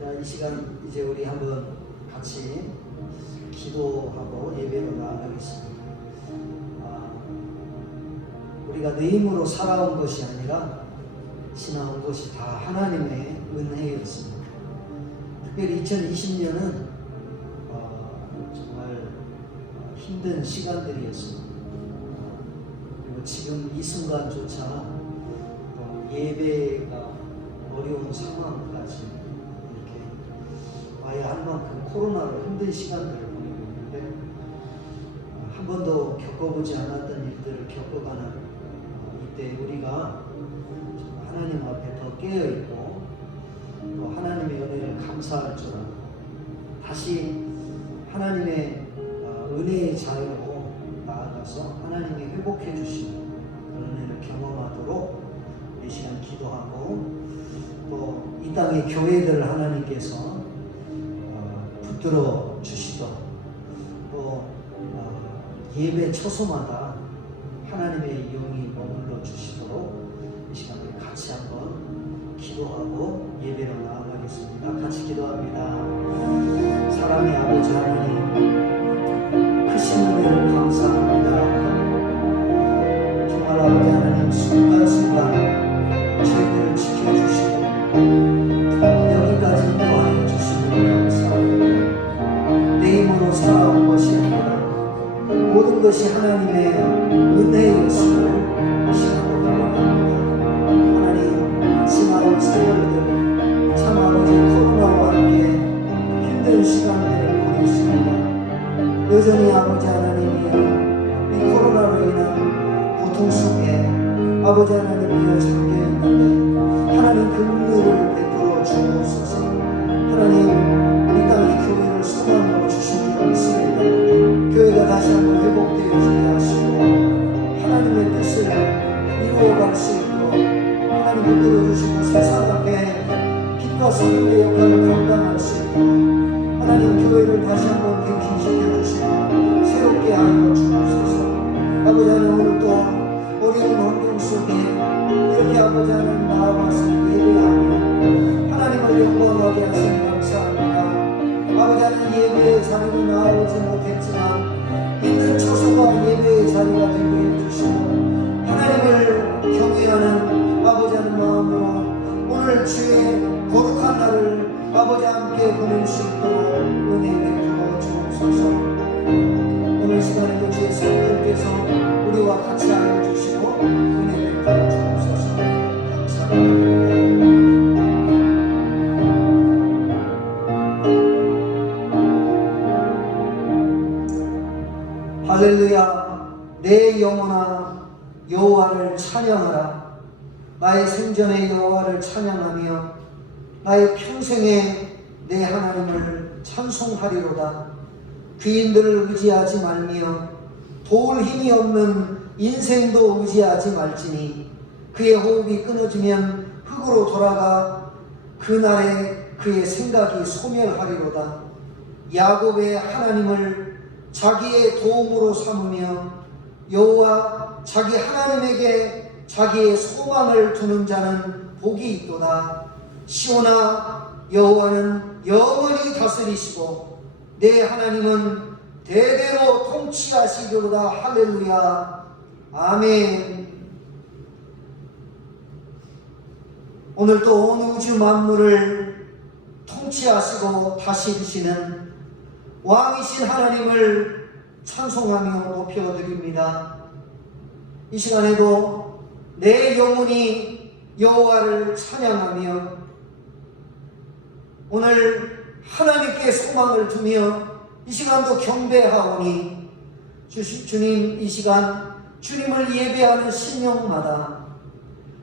자, 이 시간 이제 우리 한번 같이 기도하고 예배로 나아가겠습니다. 우리가 내 힘으로 살아온 것이 아니라 지나온 것이 다 하나님의 은혜였습니다. 특별히 2020년은 정말 힘든 시간들이었습니다. 그리고 지금 이 순간조차 예배가 어려운 상황까지 이렇게 와야 할 만큼 코로나로 힘든 시간들을 보내고 있는데 한 번도 겪어보지 않았던 일들을 겪어가는 이때 우리가 하나님 앞에 더 깨어있고 또 하나님의 은혜를 감사할 줄 알고 다시 하나님의 은혜의 자유로 나아가서 하나님이 회복해 주시는 그런 은혜를 경험하도록 이 시간 기도하고 또 이 땅의 교회들을 하나님께서 붙들어 주시도록 또 예배 처소마다 하나님의 영이 머물러 주시도록 이 시간에 같이 한번 기도하고 예배로 나아가겠습니다. 같이 기도합니다. 사랑의 아버지 하나님, 크신 은혜를 감사합니다. 정말 아버지 하나님, 순간순간 저희들을 지켜주시고 여기까지 인도하여 주시는 감사합니다. 내 힘으로 살아온 것이 아니라 모든 것이 하나님의 은혜였음을 이 시간으로 경험합니다. 하나님, 지나온 세월들 참 아버지 코로나와 함께 힘든 시간들을 보내시는가 여전히 아버지 하나님이여 이 코로나로 인한 고통 속에 아버지 하나님이여 잠겨있는데 하나님 그 은혜를 베풀어 주옵소서. 하나님 우리 땅의 교회를 소망으로 주신 줄 믿습니다. 교회가 다시 한번 회복되어지게 하시고 하나님의 뜻을 이루어갈 수 있도록 하나님 붙들어주시고 세상 앞에 빛과 소금의 역할을 감당할 수 있도록 하나님 교회를 다시 한번 갱신시켜 주시고 새롭게 하여 주옵소서. 아버지 하나님 오늘 또 어려운 환경 속에 이렇게 아버지 하나님 나와서 예배하며 하나님을 영광하게 하시니 감사합니다. 아버지 하나님 예배의 자리로 나오지 못했지만 있는 처소가 예배의 자리가 되고 해주시고 하나님을 경외하는 아버지 하나님 마음으로 오늘 주의 거룩한 날을 아버지 함께 보낼 수 있도록 은혜 베풀어 주옵소서. 오늘 시간에도 주의 성령께서 우리와 같이 알려주시고 은혜 베풀어 주옵소서. 감사합니다. 할렐루야. 내 영혼아 여호와를 찬양하라. 나의 생전에 여호와를 찬양하며 나의 평생에 내 하나님을 찬송하리로다. 귀인들을 의지하지 말며 도울 힘이 없는 인생도 의지하지 말지니 그의 호흡이 끊어지면 흙으로 돌아가 그날에 그의 생각이 소멸하리로다. 야곱의 하나님을 자기의 도움으로 삼으며 여호와 자기 하나님에게 자기의 소망을 두는 자는 복이 있도다. 시온아 여호와는 영원히 다스리시고 내 하나님은 대대로 통치하시리로다. 할렐루야. 아멘. 오늘 또 온 우주 만물을 통치하시고 다스리시는 왕이신 하나님을 찬송하며 높여드립니다. 이 시간에도 내 영혼이 여호와를 찬양하며 오늘 하나님께 소망을 두며 이 시간도 경배하오니 주님 이 시간 주님을 예배하는 심령마다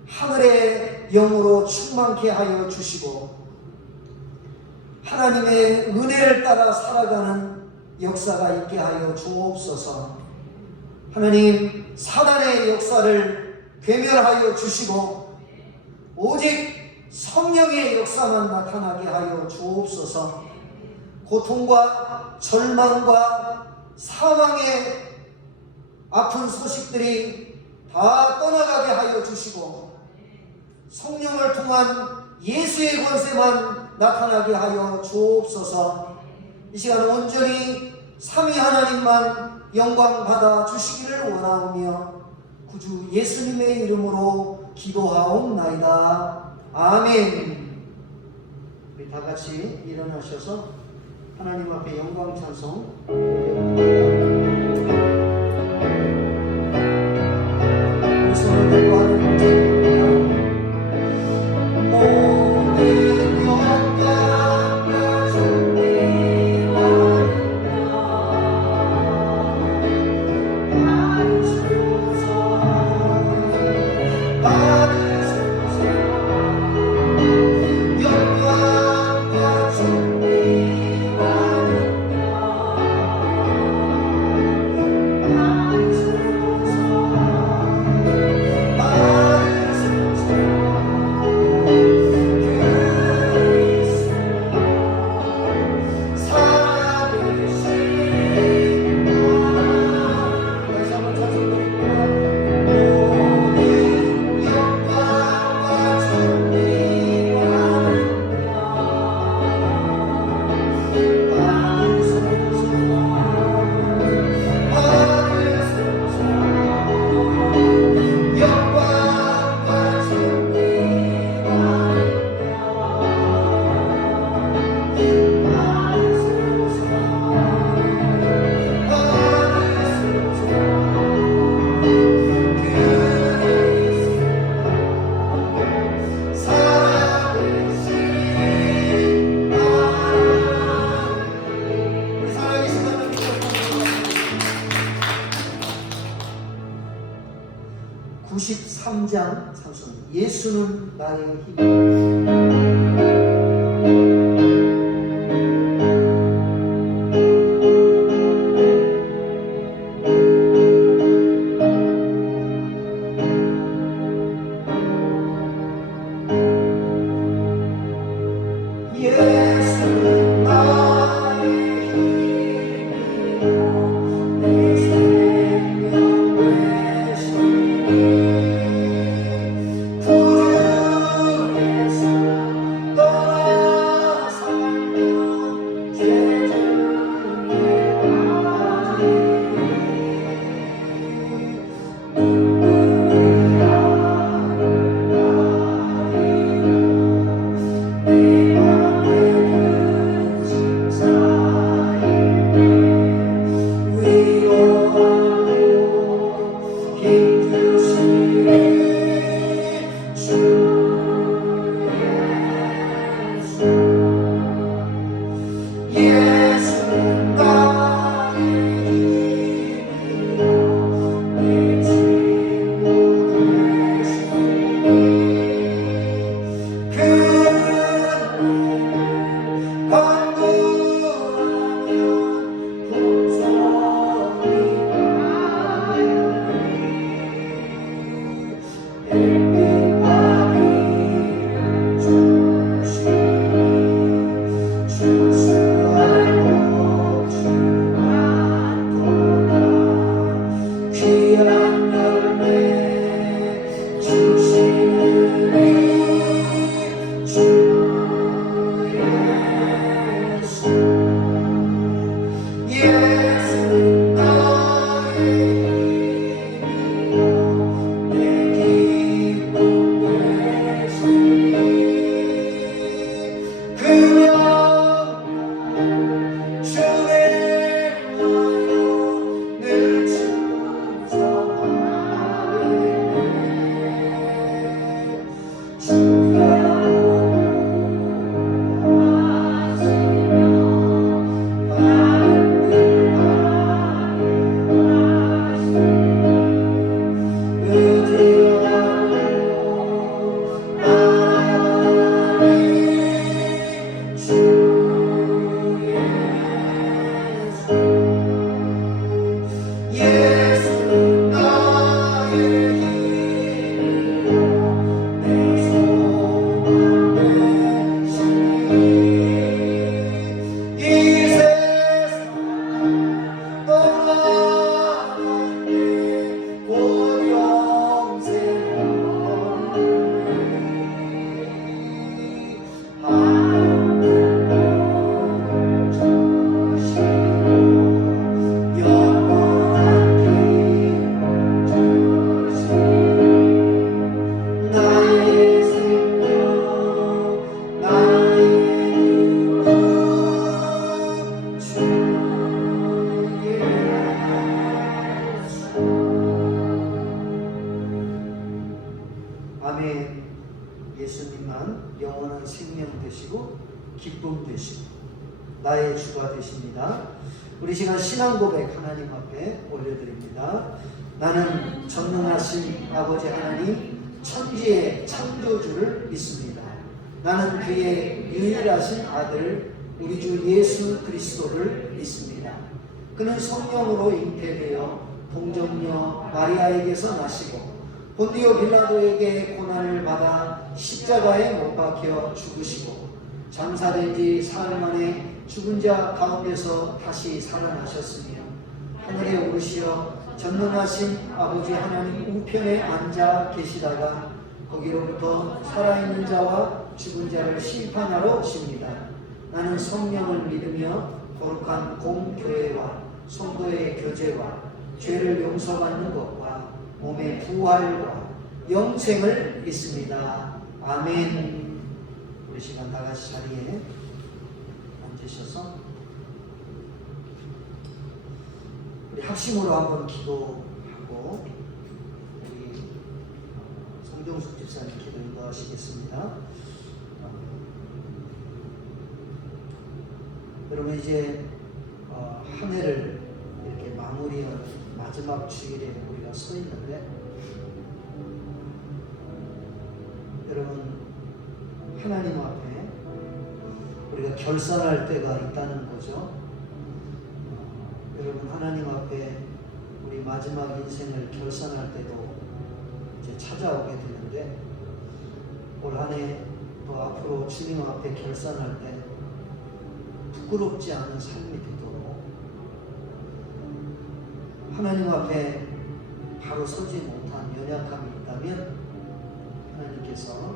하늘의 영으로 충만케 하여 주시고 하나님의 은혜를 따라 살아가는 역사가 있게 하여 주옵소서. 하나님 사단의 역사를 괴멸하여 주시고 오직 성령의 역사만 나타나게 하여 주옵소서. 고통과 절망과 사망의 아픈 소식들이 다 떠나가게 하여 주시고 성령을 통한 예수의 권세만 나타나게 하여 주옵소서. 이 시간 온전히 삼위 하나님만 영광 받아 주시기를 원하오며 구주 예수님의 이름으로 기도하옵나이다. 아멘. 우리 다 같이 일어나셔서 하나님 앞에 영광 찬송 우리 손을 들고 하는 찬송입니다. 모든 영광과 존귀와 장 찬송 예수는 나의 힘. 예수는 나의 힘이요 내 생명 되시니 되시고 기쁨 되시고 나의 주가 되십니다. 우리 시간 신앙 고백 하나님 앞에 올려드립니다. 나는 전능하신 아버지 하나님 천지의 창조주를 믿습니다. 나는 그의 유일하신 아들 우리 주 예수 그리스도를 믿습니다. 그는 성령으로 잉태되어 동정녀 마리아에게서 나시고 본디오 빌라도에게 고난을 받아 십자가에 못 박혀 죽으시고 장사된 지 사흘 만에 죽은 자 가운데서 다시 살아나셨으며 하늘에 오르시어 전능하신 아버지 하나님 우편에 앉아 계시다가 거기로부터 살아있는 자와 죽은 자를 심판하러 오십니다. 나는 성령을 믿으며 거룩한 공교회와 성도의 교제와 죄를 용서받는 것과 몸의 부활과 영생을 믿습니다. 아멘. 우리 시간 다 같이 자리에 앉으셔서 우리 합심으로 한번 기도하고 우리 성정숙 집사님 기도 인도하시겠습니다. 여러분 이제 한 해를 이렇게 마무리하는 마지막 주일에 우리가 서 있는데 여러분 하나님 앞에 우리가 결산할 때가 있다는 거죠. 여러분 하나님 앞에 우리 마지막 인생을 결산할 때도 이제 찾아오게 되는데 올 한 해 또 앞으로 주님 앞에 결산할 때 부끄럽지 않은 삶이 되도록 하나님 앞에 바로 서지 못한 연약함이 있다면 하나님께서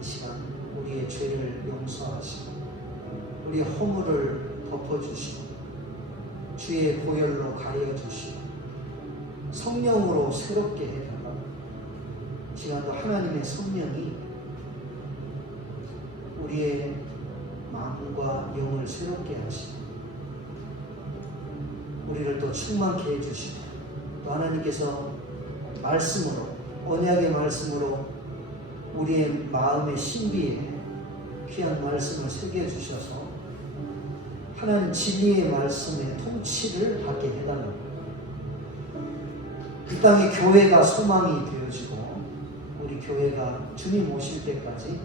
이 시간 우리의 죄를 용서하시고 우리의 허물을 덮어주시고 주의 보혈로 가려주시고 성령으로 새롭게 해달라. 이 시간도 하나님의 성령이 우리의 마음과 영을 새롭게 하시고 우리를 또 충만케 해주시고 또 하나님께서 말씀으로 언약의 말씀으로 우리의 마음의 신비에 귀한 말씀을 새겨주셔서 하나님 진리의 말씀의 통치를 받게 해달라고 이 땅의 교회가 소망이 되어지고 우리 교회가 주님 오실 때까지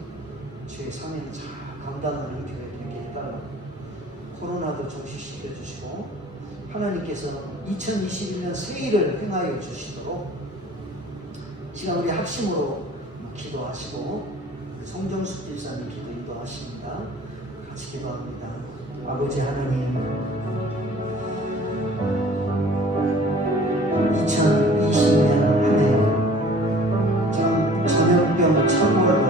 주의 사명을 잘 감당하는 교회 되게 해달라고 코로나도 정시시켜 주시고 하나님께서 2021년 새해를 행하여 주시도록 시간 우리 합심으로 기도하시고 성정숙 집사님 기도 인도하십니다. 같이 기도합니다. 아버지 하나님 2020년 한 해 참 전염병 천벌로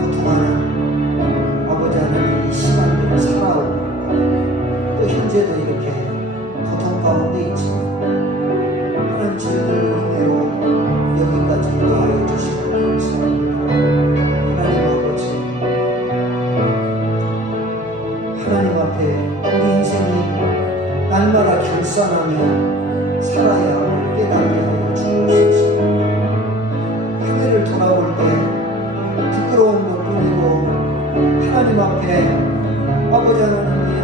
고통하는 아버지 하나님 이 시간들을 살아오고 또 현재도 이렇게 고통 가운데 있지만 하나님 저희들 은혜로 여기까지 인도하여 주시고 감사합니다. 하나님 아버지 하나님 앞에 우리 인생이 날마다 결산하며 살아야 함을 깨닫게 하여 주옵소서. 한 해를 돌아볼 때 부끄러운 것뿐이고 하나님 앞에 아버지 하나님이여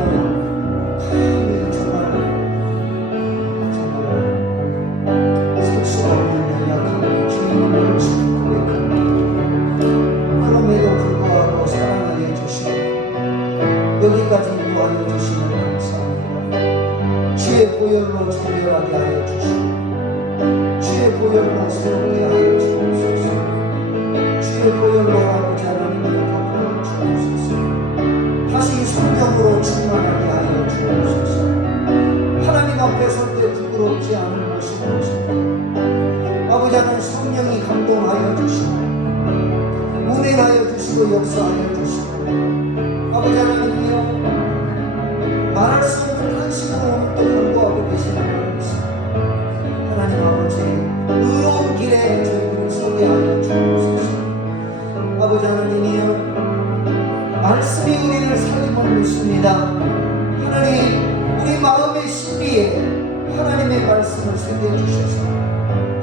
감히 정말 설 수가 없는 연약함을 주님을 고백합니다. 그럼에도 불구하고 사랑하게 해주시고 여기까지 인도하여 주시면 감사합니다. 주의 보혈로 정결하게 하여 주시고 주의 보혈로 새롭게 하여 주옵소서. 주의 보혈로 아버지 하나님을 덮어 주옵소서. 다시 성령으로 충만하게 하여 주옵소서. 하나님 앞에 설 때 부끄럽지 않은 모습 아버지 하나님 성령이 감동하여 주시고 운행하여 주시고 역사하여 주시고 아버지 하나님이여 말할 수 없는 한심으로 또 공부하고 계시는 하나님이십니다. 하나님 아버지 의로운 길에 저희들을 서게 하여 주옵소서. 아버지 하나님이여 말씀이 우리를 살림을 믿습니다. 하나님 우리 마음의 신비에 하나님의 말씀을 새겨주셔서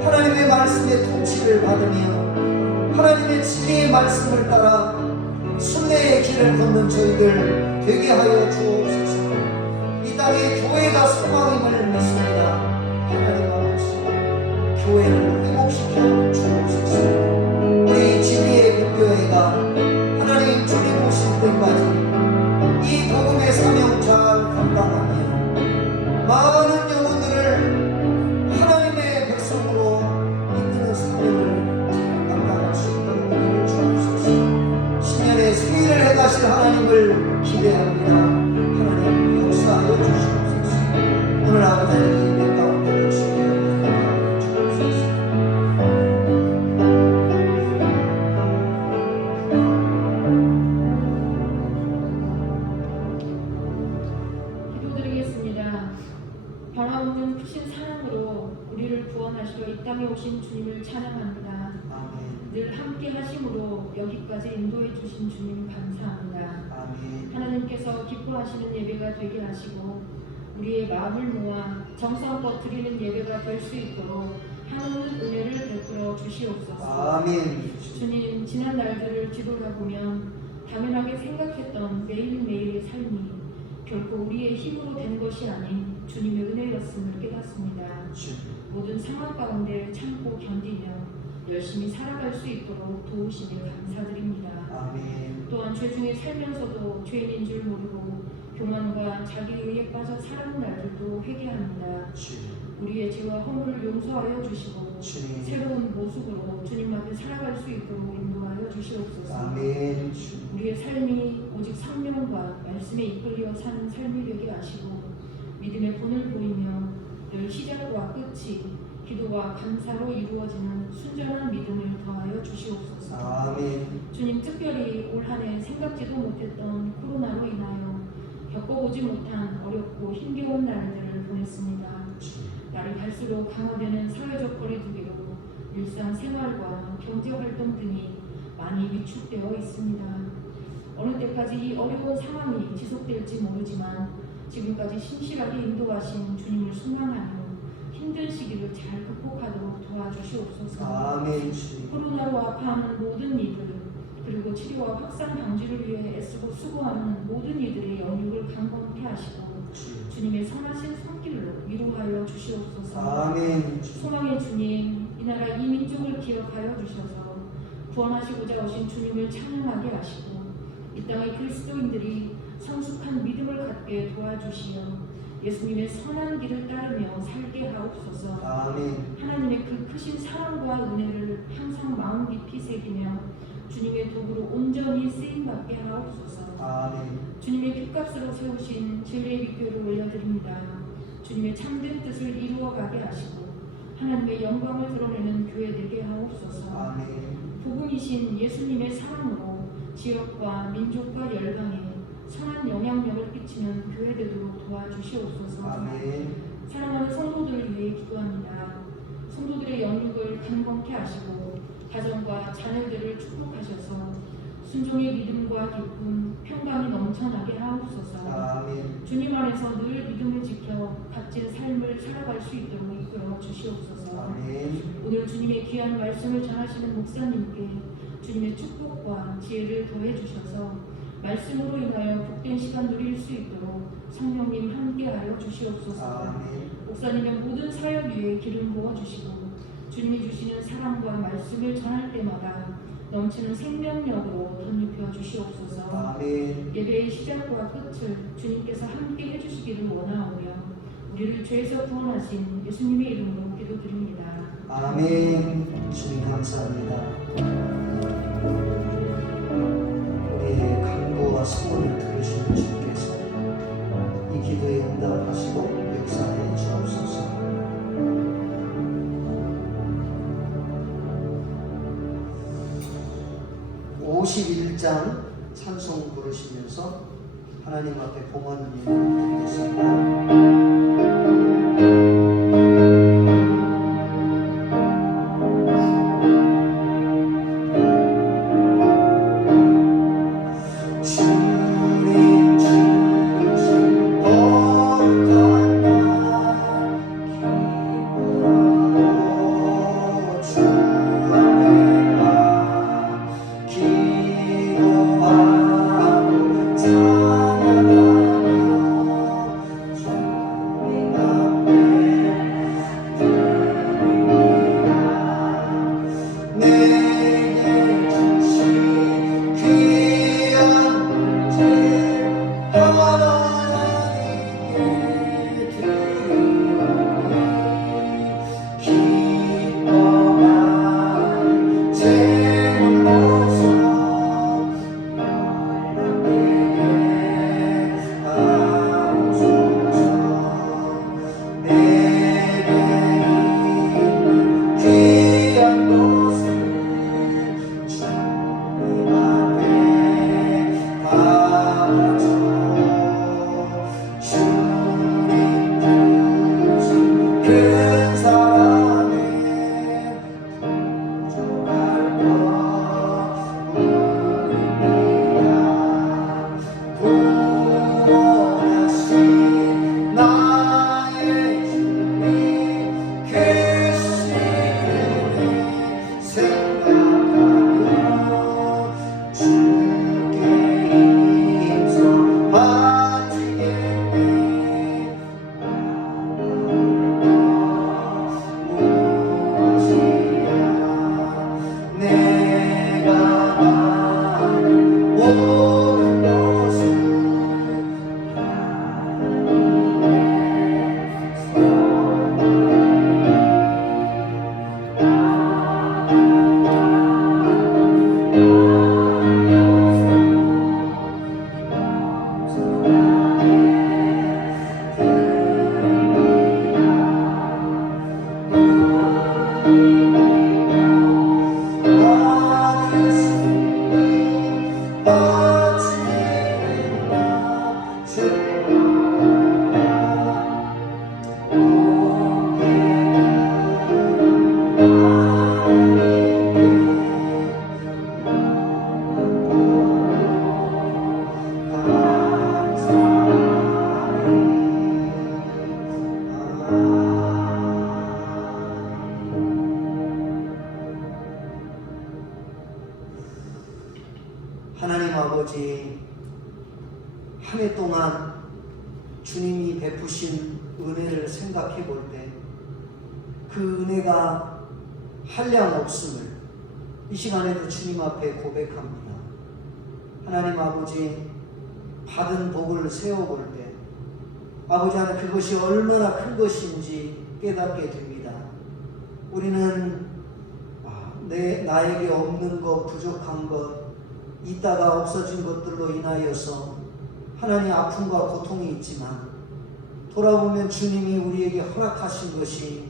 하나님의 말씀의 통치를 받으며 하나님의 진리의 말씀을 따라 길을 걷는 저희들 되게 하여 주옵소서. 이 땅에 교회가 소망임을 믿습니다. 하나님 아버지, 교회를 회복시켜 주옵소서. 우리 진리의 국교회가 하나님 주님 오실 때까지 이 복음의 사명 잘 감당하며 많은 영혼들을 하나님의 백성으로 이끄는 사명을 잘 감당할 수 있도록 은혜를 주옵소서. 신년에 승리를 행하실 하나님을 기대합니다. 하나님 역사하여 주시옵소서. 오늘 아버지 예배 가운데 주시옵소서. 변함없는 크신 사랑으로 우리를 구원하시러 이 땅에 오신 주님을 찬양합니다. 아멘. 늘 함께 하심으로 여기까지 인도해 주신 주님 감사합니다. 아멘. 하나님께서 기뻐하시는 예배가 되게 하시고 우리의 마음을 모아 정성껏 드리는 예배가 될 수 있도록 하나님 은혜를 베풀어 주시옵소서. 아멘. 주님, 지난 날들을 뒤돌아보면 당연하게 생각했던 매일매일의 삶이 결코 우리의 힘으로 된 것이 아닌 주님의 은혜였음을 깨닫습니다. 모든 상황 가운데 참고 견디며 열심히 살아갈 수 있도록 도우심에 감사드립니다. 아멘. 또한 죄중에 살면서도 죄인인 줄 모르고 교만과 자기의에 빠져 살아온 날들도 회개합니다. 우리의 죄와 허물을 용서하여 주시고 새로운 모습으로 주님 앞에 살아갈 수 있도록 인도하여 주시옵소서. 아멘. 우리의 삶이 오직 성령과 말씀에 이끌려 사는 삶이 되게 하시고 믿음의 본을 보이며 늘 시작과 끝이 기도와 감사로 이루어지는 순전한 믿음을 더하여 주시옵소서. 아멘. 주님, 특별히 올 한 해 생각지도 못했던 코로나로 인하여 겪어보지 못한 어렵고 힘겨운 날들을 보냈습니다. 날이 갈수록 강화되는 사회적 거리두기로 일상생활과 경제활동 등이 많이 위축되어 있습니다. 어느 때까지 이 어려운 상황이 지속될지 모르지만 지금까지 신실하게 인도하신 주님을 순망하며 힘든 시기를 잘 극복하도록 도와주시옵소서. 아멘. 코로나로 아파하는 모든 이들 그리고 치료와 확산 방지를 위해 애쓰고 수고하는 모든 이들의 영육을 강건케 하시고 주님의 선하신 손길로 위로하여 주시옵소서. 아멘. 소망의 주님, 이 나라 이 민족을 기억하여 주셔서 구원하시고자 오신 주님을 찬양하게 하시고 이 땅의 그리스도인들이 성숙한 믿음을 갖게 도와주시어 예수님의 선한 길을 따르며 살게 하옵소서. 아멘. 하나님의 그 크신 사랑과 은혜를 항상 마음 깊이 새기며 주님의 도구로 온전히 쓰임받게 하옵소서. 아멘. 주님의 핏값으로 세우신 진리의 믿교를 올려드립니다. 주님의 참된 뜻을 이루어가게 하시고 하나님의 영광을 드러내는 교회 되게 하옵소서. 아멘. 복음이신 예수님의 사랑으로 지역과 민족과 열방에 선한 영향력을 끼치는 교회 되도록 도와주시옵소서. 아멘. 사랑하는 성도들을 위해 기도합니다. 성도들의 영육을 강건케 하시고 가정과 자녀들을 축복하셔서 순종의 믿음과 기쁨, 평강이 넘쳐나게 하옵소서. 아멘. 주님 안에서 늘 믿음을 지켜 값진 삶을 살아갈 수 있도록 이끌어 주시옵소서. 아멘. 오늘 주님의 귀한 말씀을 전하시는 목사님께 주님의 축복과 지혜를 더해 주셔서 말씀으로 인하여 복된 시간 누릴 수 있도록 성령님 함께하여 주시옵소서. 아멘. 목사님의 모든 사역 위에 기름 부어 주시고 주님이 주시는 사랑과 말씀을 전할 때마다 넘치는 생명력으로 덧입혀 주시옵소서. 아멘. 예배의 시작과 끝을 주님께서 함께 해주시기를 원하오며 우리를 죄에서 구원하신 예수님의 이름으로 기도드립니다. 아멘. 주님 감사합니다. 우리의 간구와 소원을 들으시는 주께서 이 기도에 응답하시고 역사해 주옵소서. (51장) 찬송 부르시면서 하나님 앞에 봉헌 예물 드리겠습니다. 기도하고 한 해 동안 주님이 베푸신 은혜를 생각해 볼 때 그 은혜가 한량 없음을 이 시간에도 주님 앞에 고백합니다. 하나님 아버지, 받은 복을 세워볼 때 아버지 하나님, 그것이 얼마나 큰 것인지 깨닫게 됩니다. 우리는 나에게 없는 것, 부족한 것, 있다가 없어진 것들로 인하여서 하나님 아픔과 고통이 있지만 돌아보면 주님이 우리에게 허락하신 것이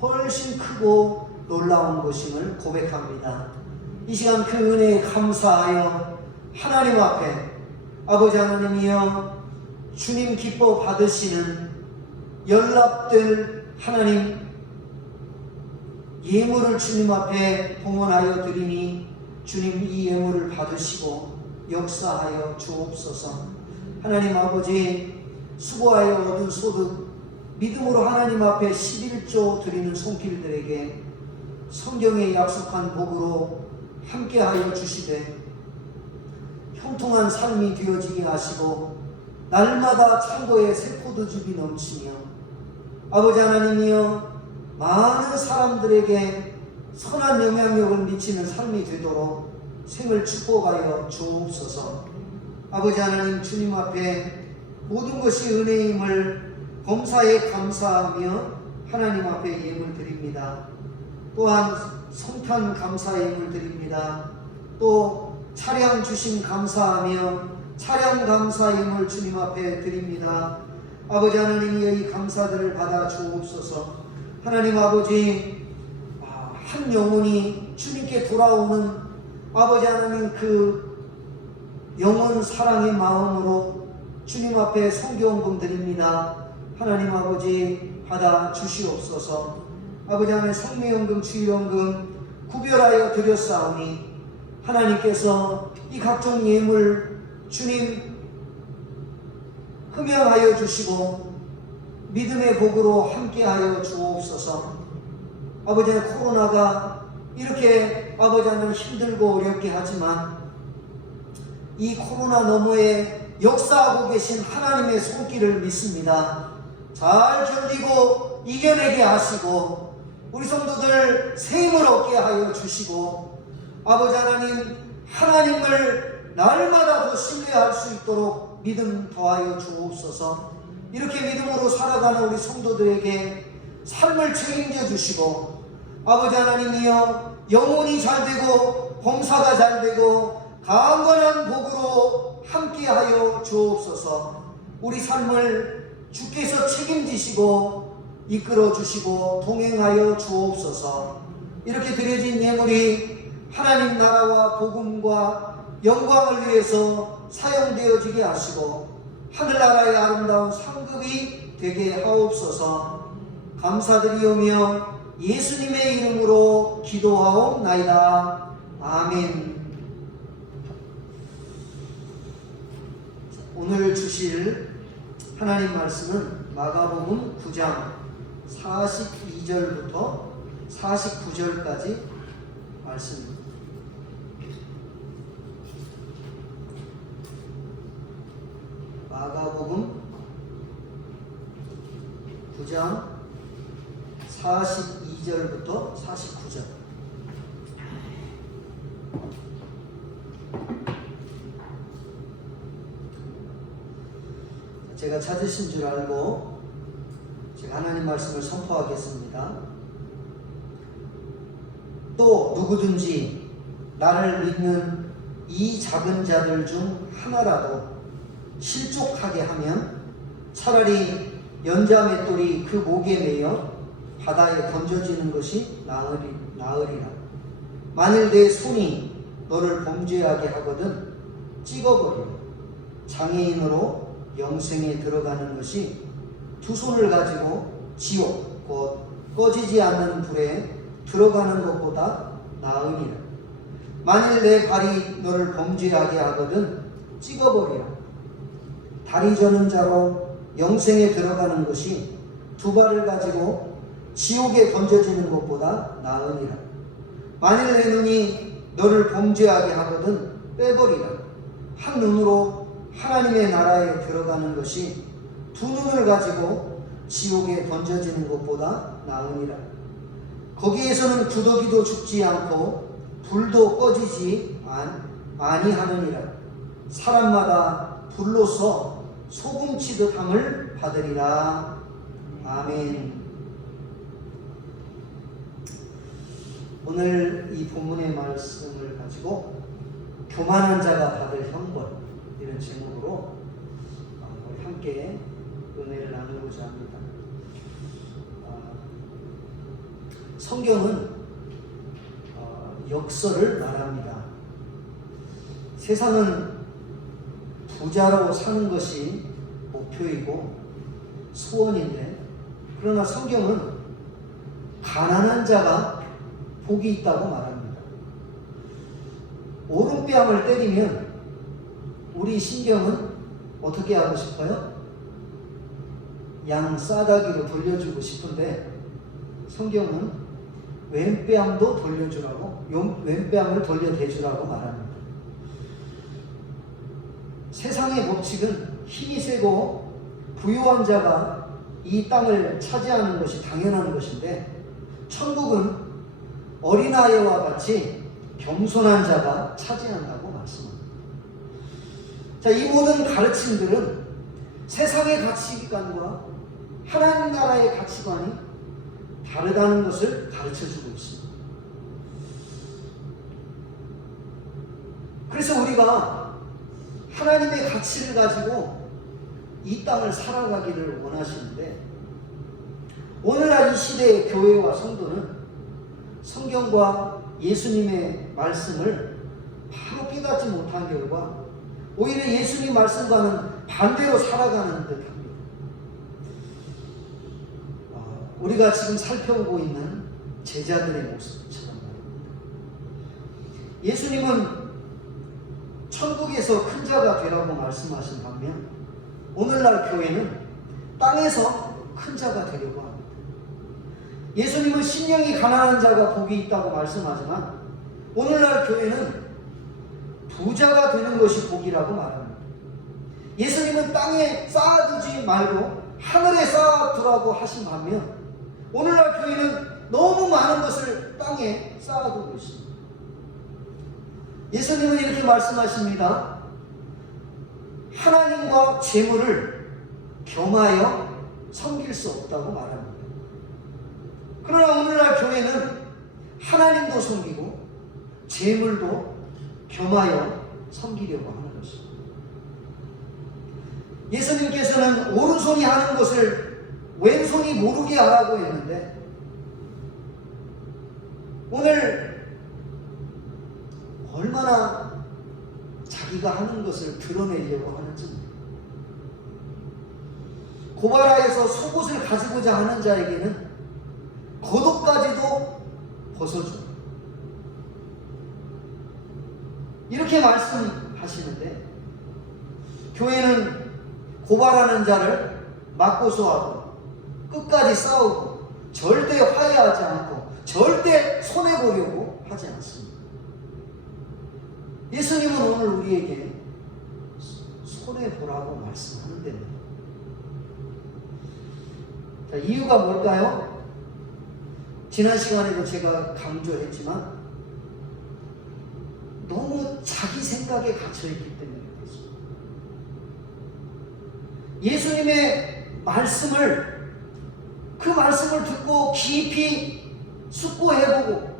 훨씬 크고 놀라운 것임을 고백합니다. 이 시간 그 은혜에 감사하여 하나님 앞에 아버지 하나님이여, 주님 기뻐 받으시는 연락될 하나님 예물을 주님 앞에 봉헌하여 드리니 주님 이 예물을 받으시고 역사하여 주옵소서. 하나님 아버지, 수고하여 얻은 소득 믿음으로 하나님 앞에 11조 드리는 손길들에게 성경에 약속한 복으로 함께하여 주시되 형통한 삶이 되어지게 하시고 날마다 창고에 새 포도즙이 넘치며 아버지 하나님이여, 많은 사람들에게 선한 영향력을 미치는 삶이 되도록 생을 축복하여 주옵소서. 아버지 하나님, 주님 앞에 모든 것이 은혜임을 범사에 감사하며 하나님 앞에 예물 드립니다. 또한 성탄 감사 예물 드립니다. 또 차량 주심 감사하며 차량 감사 예물 주님 앞에 드립니다. 아버지 하나님이여, 이 감사들을 받아 주옵소서. 하나님 아버지, 한 영혼이 주님께 돌아오는 아버지 하나님 그 영혼 사랑의 마음으로 주님 앞에 성경금 드립니다. 하나님 아버지, 받아 주시옵소서. 아버지 하나님, 성매연금, 주일연금 구별하여 드렸사오니 하나님께서 이 각종 예물 주님 흠양하여 주시고 믿음의 복으로 함께하여 주옵소서. 아버지 하나님, 코로나가 이렇게 아버지 하나님 힘들고 어렵게 하지만 이 코로나 너머에 역사하고 계신 하나님의 손길을 믿습니다. 잘 견디고 이겨내게 하시고 우리 성도들 새 힘을 얻게 하여 주시고 아버지 하나님, 하나님을 날마다 더 신뢰할 수 있도록 믿음 더하여 주옵소서. 이렇게 믿음으로 살아가는 우리 성도들에게 삶을 책임져 주시고 아버지 하나님이여, 영혼이 잘되고 범사가 잘되고 강건한 복으로 함께하여 주옵소서. 우리 삶을 주께서 책임지시고 이끌어 주시고 동행하여 주옵소서. 이렇게 드려진 예물이 하나님 나라와 복음과 영광을 위해서 사용되어지게 하시고 하늘나라의 아름다운 상급이 되게 하옵소서. 감사드리오며 예수님의 이름으로 기도하옵나이다. 아멘. 오늘 주실 하나님 말씀은 마가복음 9장 42절부터 49절까지 말씀입니다. 마가복음 9장 42절부터 49절. 제가 찾으신 줄 알고 제가 하나님 말씀을 선포하겠습니다. 또 누구든지 나를 믿는 이 작은 자들 중 하나라도 실족하게 하면 차라리 연자 맷돌이 그 목에 매여 바다에 던져지는 것이 나으리라. 만일 내 손이 너를 범죄하게 하거든 찍어버리라. 장애인으로 영생에 들어가는 것이 두 손을 가지고 지옥 곧 꺼지지 않는 불에 들어가는 것보다 나으니라. 만일 내 발이 너를 범죄하게 하거든 찍어버리라. 다리 저는 자로 영생에 들어가는 것이 두 발을 가지고 지옥에 던져지는 것보다 나으니라. 만일 내 눈이 너를 범죄하게 하거든 빼버리라. 한 눈으로 하나님의 나라에 들어가는 것이 두 눈을 가지고 지옥에 던져지는 것보다 나으니라. 거기에서는 구더기도 죽지 않고 불도 꺼지지 아니하느니라. 사람마다 불로서 소금치듯함을 받으리라. 아멘. 오늘 이 본문의 말씀을 가지고 교만한 자가 받을 형벌, 이런 제목으로 우리 함께 은혜를 나누고자 합니다. 성경은 역설을 말합니다. 세상은 부자로 사는 것이 목표이고 소원인데, 그러나 성경은 가난한 자가 복이 있다고 말합니다. 오른뺨을 때리면 우리 신경은 어떻게 하고 싶어요? 양 싸다기로 돌려주고 싶은데, 성경은 왼뺨도 돌려주라고, 왼뺨을 돌려대주라고 말합니다. 세상의 법칙은 힘이 세고 부유한 자가 이 땅을 차지하는 것이 당연한 것인데, 천국은 어린아이와 같이 겸손한 자가 차지한다고 말씀합니다. 자, 이 모든 가르침들은 세상의 가치관과 하나님 나라의 가치관이 다르다는 것을 가르쳐주고 있습니다. 그래서 우리가 하나님의 가치를 가지고 이 땅을 살아가기를 원하시는데, 오늘날 이 시대의 교회와 성도는 성경과 예수님의 말씀을 바로 깨닫지 못한 결과 오히려 예수님 말씀과는 반대로 살아가는 듯합니다. 우리가 지금 살펴보고 있는 제자들의 모습처럼 말입니다. 예수님은 천국에서 큰 자가 되라고 말씀하신 반면, 오늘날 교회는 땅에서 큰 자가 되려고 합니다. 예수님은 심령이 가난한 자가 복이 있다고 말씀하지만, 오늘날 교회는 부자가 되는 것이 복이라고 말합니다. 예수님은 땅에 쌓아두지 말고 하늘에 쌓아두라고 하신 반면, 오늘날 교회는 너무 많은 것을 땅에 쌓아두고 있습니다. 예수님은 이렇게 말씀하십니다. 하나님과 재물을 겸하여 섬길 수 없다고 말합니다. 그러나 오늘날 교회는 하나님도 섬기고 재물도 겸하여 섬기려고 하는 것입니다. 예수님께서는 오른손이 하는 것을 왼손이 모르게 하라고 했는데, 오늘 얼마나 자기가 하는 것을 드러내려고 하는지, 고바라에서 속옷을 가지고자 하는 자에게는 겉옷까지도 벗어줘, 이렇게 말씀하시는데, 교회는 고발하는 자를 맞고소하고 끝까지 싸우고 절대 화해하지 않고 절대 손해보려고 하지 않습니다. 예수님은 오늘 우리에게 손해보라고 말씀하는 데입니다. 자, 이유가 뭘까요? 지난 시간에도 제가 강조했지만 너무 자기 생각에 갇혀있기 때문에 그렇습니다. 예수님의 말씀을, 그 말씀을 듣고 깊이 숙고해보고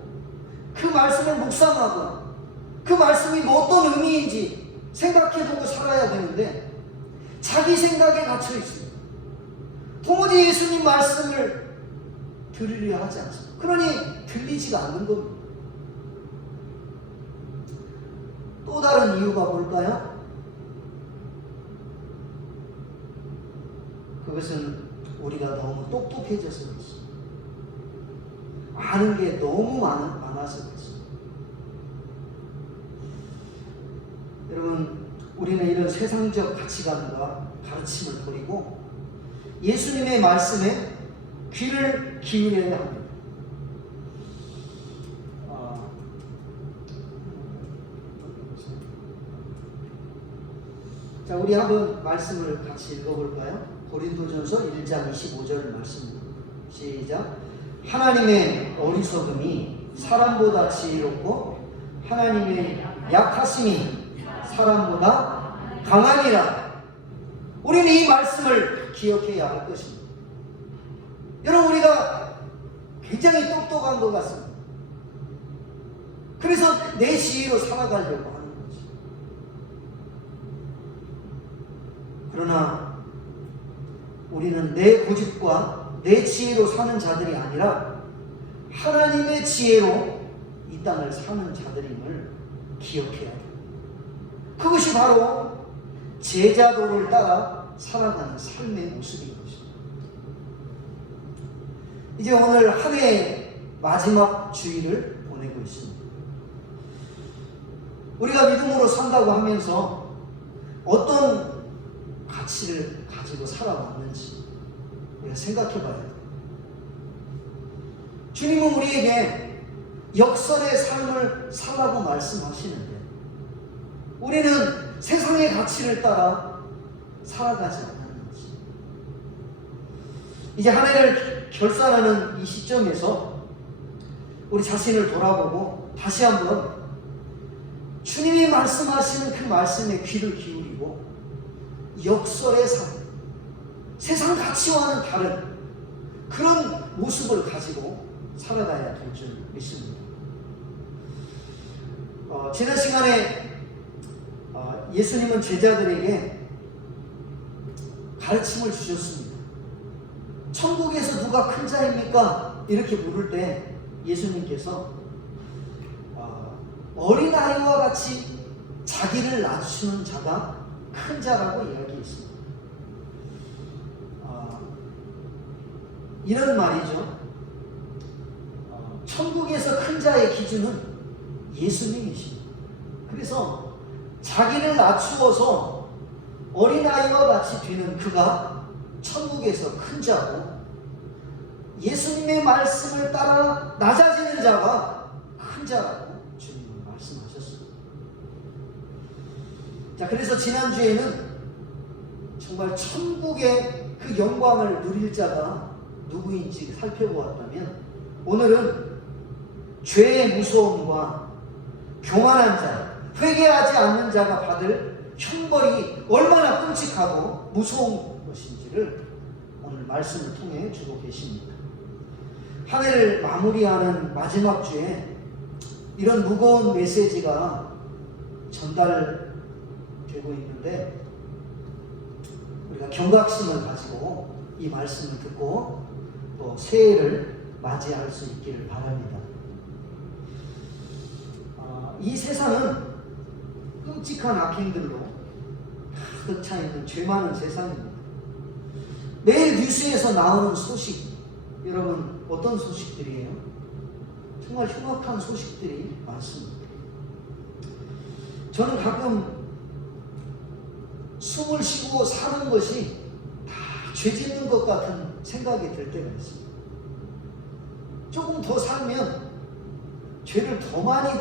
그 말씀을 묵상하고 그 말씀이 뭐 어떤 의미인지 생각해보고 살아야 되는데, 자기 생각에 갇혀 있습니다. 도무지 예수님 말씀을 들으려 하지 않습니다. 그러니 들리지가 않는 겁니다. 또 다른 이유가 뭘까요? 그것은 우리가 너무 똑똑해져서 그렇습니다. 아는 게 너무 많아서 그렇습니다. 여러분, 우리는 이런 세상적 가치관과 가르침을 버리고 예수님의 말씀에 귀를 기울여야 합니다. 자, 우리 한번 말씀을 같이 읽어볼까요? 고린도전서 1장 25절 말씀. 시작. 하나님의 어리석음이 사람보다 지혜롭고 하나님의 약하심이 사람보다 강하니라. 우리는 이 말씀을 기억해야 할 것입니다. 여러분, 우리가 굉장히 똑똑한 것 같습니다. 그래서 내 지혜로 살아가려고 하는 거죠. 그러나 우리는 내 고집과 내 지혜로 사는 자들이 아니라 하나님의 지혜로 이 땅을 사는 자들임을 기억해야 합니다. 그것이 바로 제자도를 따라 살아가는 삶의 모습인 것입니다. 이제 오늘 한 해의 마지막 주일을 보내고 있습니다. 우리가 믿음으로 산다고 하면서 어떤 가치를 가지고 살아왔는지 우리가 생각해 봐야 돼요. 주님은 우리에게 역설의 삶을 살라고 말씀하시는데 우리는 세상의 가치를 따라 살아가지 않았는지. 이제 한 해를 결산하는 이 시점에서 우리 자신을 돌아보고 다시 한번 주님이 말씀하시는 그 말씀에 귀를 기울이고 역설의 삶, 세상 가치와는 다른 그런 모습을 가지고 살아가야 될 줄 믿습니다. 지난 시간에 예수님은 제자들에게 가르침을 주셨습니다. 천국에서 누가 큰 자입니까? 이렇게 물을 때 예수님께서 어린아이와 같이 자기를 낮추는 자가 큰 자라고 이야기했습니다. 이런 말이죠. 천국에서 큰 자의 기준은 예수님이십니다. 그래서 자기를 낮추어서 어린아이와 같이 되는 그가 천국에서 큰 자고, 예수님의 말씀을 따라 낮아지는 자가 큰 자라고 주님은 말씀하셨습니다. 자, 그래서 지난주에는 정말 천국의 그 영광을 누릴 자가 누구인지 살펴보았다면, 오늘은 죄의 무서움과 교만한 자, 회개하지 않는 자가 받을 형벌이 얼마나 끔찍하고 무서운 것인지를 오늘 말씀을 통해 주고 계십니다. 한 해를 마무리하는 마지막 주에 이런 무거운 메시지가 전달되고 있는데, 우리가 경각심을 가지고 이 말씀을 듣고 또 새해를 맞이할 수 있기를 바랍니다. 이 세상은 끔찍한 악행들로 가득 차 있는 죄 많은 세상입니다. 매일 뉴스에서 나오는 소식, 여러분 어떤 소식들이에요? 정말 흉악한 소식들이 많습니다. 저는 가끔 숨을 쉬고 사는 것이 다 죄 짓는 것 같은 생각이 들 때가 있습니다. 조금 더 살면 죄를 더 많이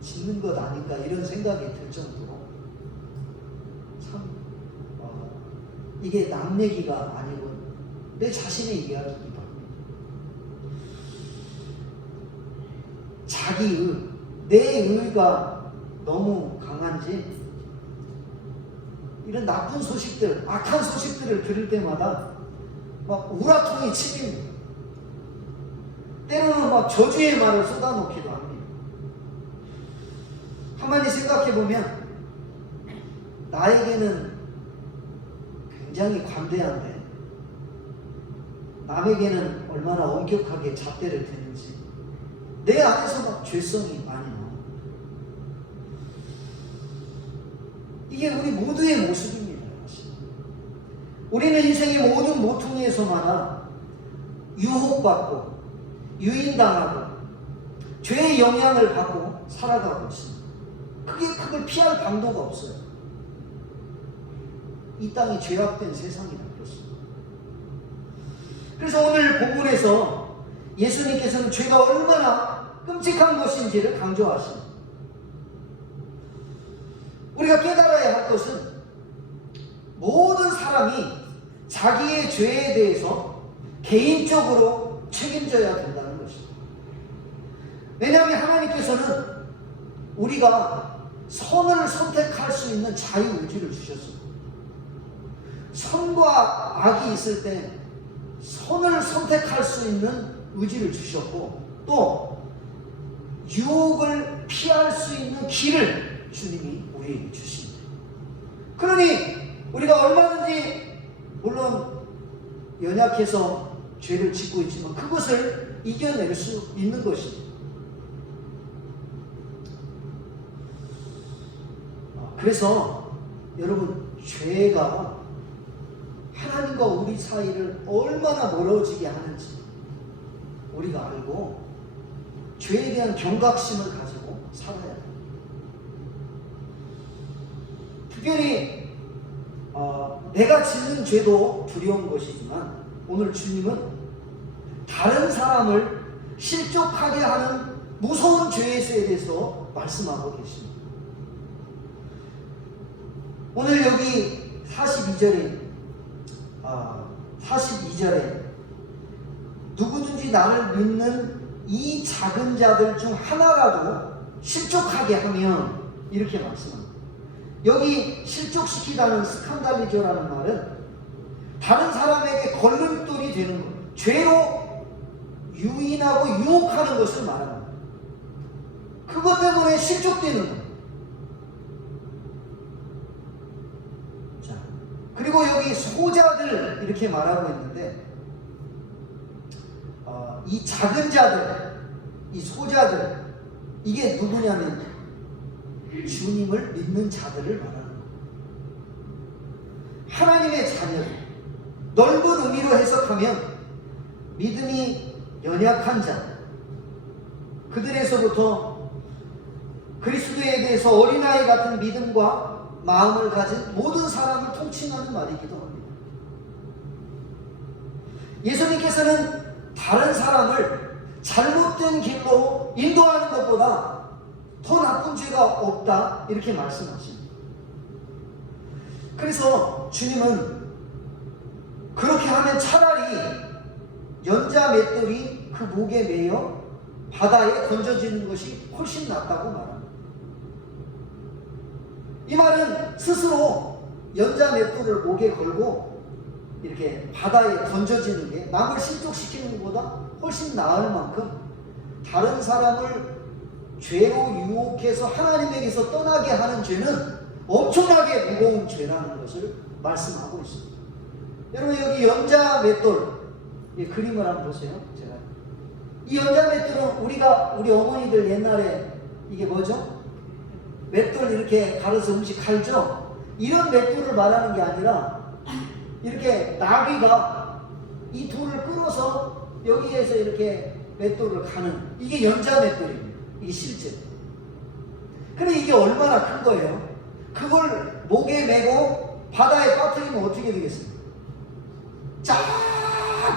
짓는 것 아닌가, 이런 생각이 들 정도로 참 이게 남 얘기가 아니고 내 자신의 이야기이기도 합니다. 자기의, 내 의가 너무 강한지 이런 나쁜 소식들, 악한 소식들을 들을 때마다 막 우라통이 치입니다. 때로는 막 저주의 말을 쏟아놓기도 합니다. 가만히 생각해보면 나에게는 굉장히 관대한데 남에게는 얼마나 엄격하게 잣대를 대는지, 내 안에서 막 죄성이 많이 나옵니다. 이게 우리 모두의 모습입니다. 우리는 인생의 모든 모퉁이에서마다 유혹받고 유인당하고 죄의 영향을 받고 살아가고 있습니다. 그걸 피할 방도가 없어요. 이 땅이 죄악된 세상이라 그렇습니다. 그래서 오늘 본문에서 예수님께서는 죄가 얼마나 끔찍한 것인지를 강조하십니다. 우리가 깨달아야 할 것은 사람이 자기의 죄에 대해서 개인적으로 책임져야 된다는 것입니다. 왜냐하면 하나님께서는 우리가 선을 선택할 수 있는 자유의지를 주셨습니다. 선과 악이 있을 때 선을 선택할 수 있는 의지를 주셨고, 또 유혹을 피할 수 있는 길을 주님이 우리에게 주십니다. 그러니 우리가 얼마든지 물론 연약해서 죄를 짓고 있지만 그것을 이겨낼 수 있는 것입니다. 그래서 여러분, 죄가 하나님과 우리 사이를 얼마나 멀어지게 하는지 우리가 알고 죄에 대한 경각심을 가지고 살아야 해요. 특별히 내가 짓는 죄도 두려운 것이지만 오늘 주님은 다른 사람을 실족하게 하는 무서운 죄에 대해서 말씀하고 계십니다. 오늘 여기 42절에 누구든지 나를 믿는 이 작은 자들 중 하나라도 실족하게 하면, 이렇게 말씀합니다. 여기 실족시키다는 스칸달리조라는 말은 다른 사람에게 걸림돌이 되는 것, 죄로 유인하고 유혹하는 것을 말합니다. 그것 때문에 실족되는 것. 자, 그리고 여기 소자들 이렇게 말하고 있는데, 이 작은 자들, 이 소자들, 이게 누구냐면 주님을 믿는 자들을 말하는 거예요. 하나님의 자녀, 넓은 의미로 해석하면 믿음이 연약한 자, 그들에서부터 그리스도에 대해서 어린아이 같은 믿음과 마음을 가진 모든 사람을 통칭하는 말이기도 합니다. 예수님께서는 다른 사람을 잘못된 길로 인도하는 것보다 더 나쁜 죄가 없다, 이렇게 말씀하십니다. 그래서 주님은 그렇게 하면 차라리 연자 맷돌이 그 목에 매여 바다에 던져지는 것이 훨씬 낫다고 말합니다. 이 말은 스스로 연자 맷돌을 목에 걸고 이렇게 바다에 던져지는 게 남을 실족시키는 것보다 훨씬 나을 만큼 다른 사람을 죄로 유혹해서 하나님에게서 떠나게 하는 죄는 엄청나게 무거운 죄라는 것을 말씀하고 있습니다. 여러분, 여기 연자 맷돌, 이 그림을 한번 보세요. 제가 이 연자 맷돌은 우리 어머니들 옛날에 이게 뭐죠? 맷돌 이렇게 갈아서 음식 갈죠? 이런 맷돌을 말하는 게 아니라 이렇게 나귀가 이 돌을 끌어서 여기에서 이렇게 맷돌을 가는, 이게 연자 맷돌입니다. 이게 실제. 근데 이게 얼마나 큰 거예요? 그걸 목에 메고 바다에 빠뜨리면 어떻게 되겠습니까? 쫙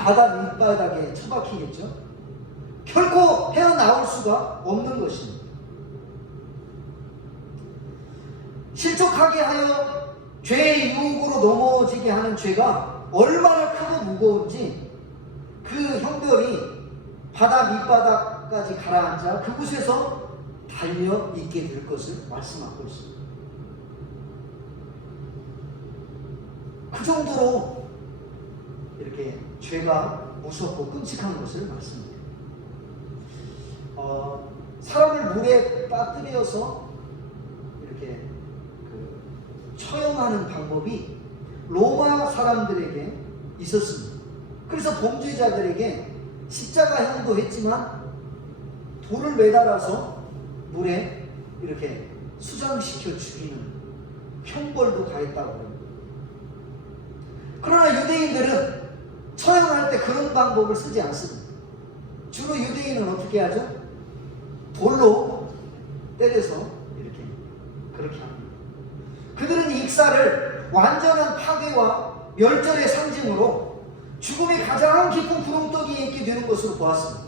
바다 밑바닥에 처박히겠죠? 결코 헤어나올 수가 없는 것입니다. 실족하게 하여 죄의 유혹으로 넘어지게 하는 죄가 얼마나 크고 무거운지 그 형벌이 바다 밑바닥까지 가라앉아 그곳에서 달려 있게 될 것을 말씀하고 있습니다. 그 정도로 이렇게 죄가 무섭고 끔찍한 것을 말씀드립니다. 사람을 물에 빠뜨려서 이렇게 처형하는 방법이 로마 사람들에게 있었습니다. 그래서 범죄자들에게 십자가형도 했지만 돌을 매달아서 물에 이렇게 수장시켜 죽이는 형벌도 가했다고 합니다. 그러나 유대인들은 처형할 때 그런 방법을 쓰지 않습니다. 주로 유대인은 어떻게 하죠? 돌로 때려서 이렇게 그렇게 합니다. 그들은 익사를 완전한 파괴와 멸절의 상징으로 죽음의 가장 깊은 구렁텅이에 있게 되는 것으로 보았습니다.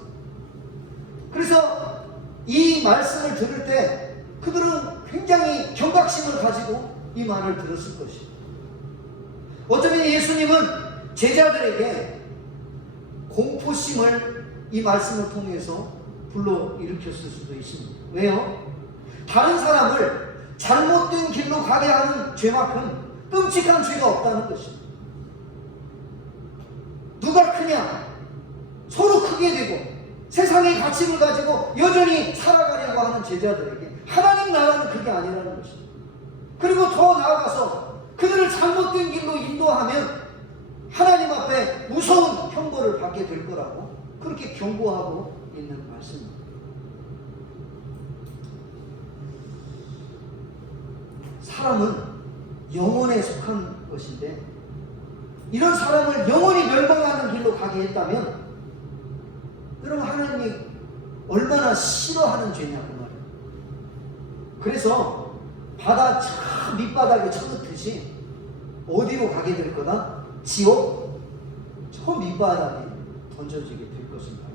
그래서 이 말씀을 들을 때 그들은 굉장히 경각심을 가지고 이 말을 들었을 것입니다. 어쩌면 예수님은 제자들에게 공포심을 이 말씀을 통해서 불러일으켰을 수도 있습니다. 왜요? 다른 사람을 잘못된 길로 가게 하는 죄만큼 끔찍한 죄가 없다는 것입니다. 누가 크냐? 서로 크게 되고 세상의 가치를 가지고 여전히 살아가려고 하는 제자들에게 하나님 나라는 그게 아니라는 것입니다. 그리고 더 나아가서 그들을 잘못된 길로 인도하면 하나님 앞에 무서운 형벌을 받게 될 거라고 그렇게 경고하고 있는 말씀입니다. 사람은 영혼에 속한 것인데 이런 사람을 영원히 멸망하는 길로 가게 했다면 여러분 하나님이 얼마나 싫어하는 죄냐고 말이에요. 그래서 바다 저 밑바닥에 쳐넣듯이 어디로 가게 될 거다? 지옥 저 밑바닥에 던져지게 될 것입니다.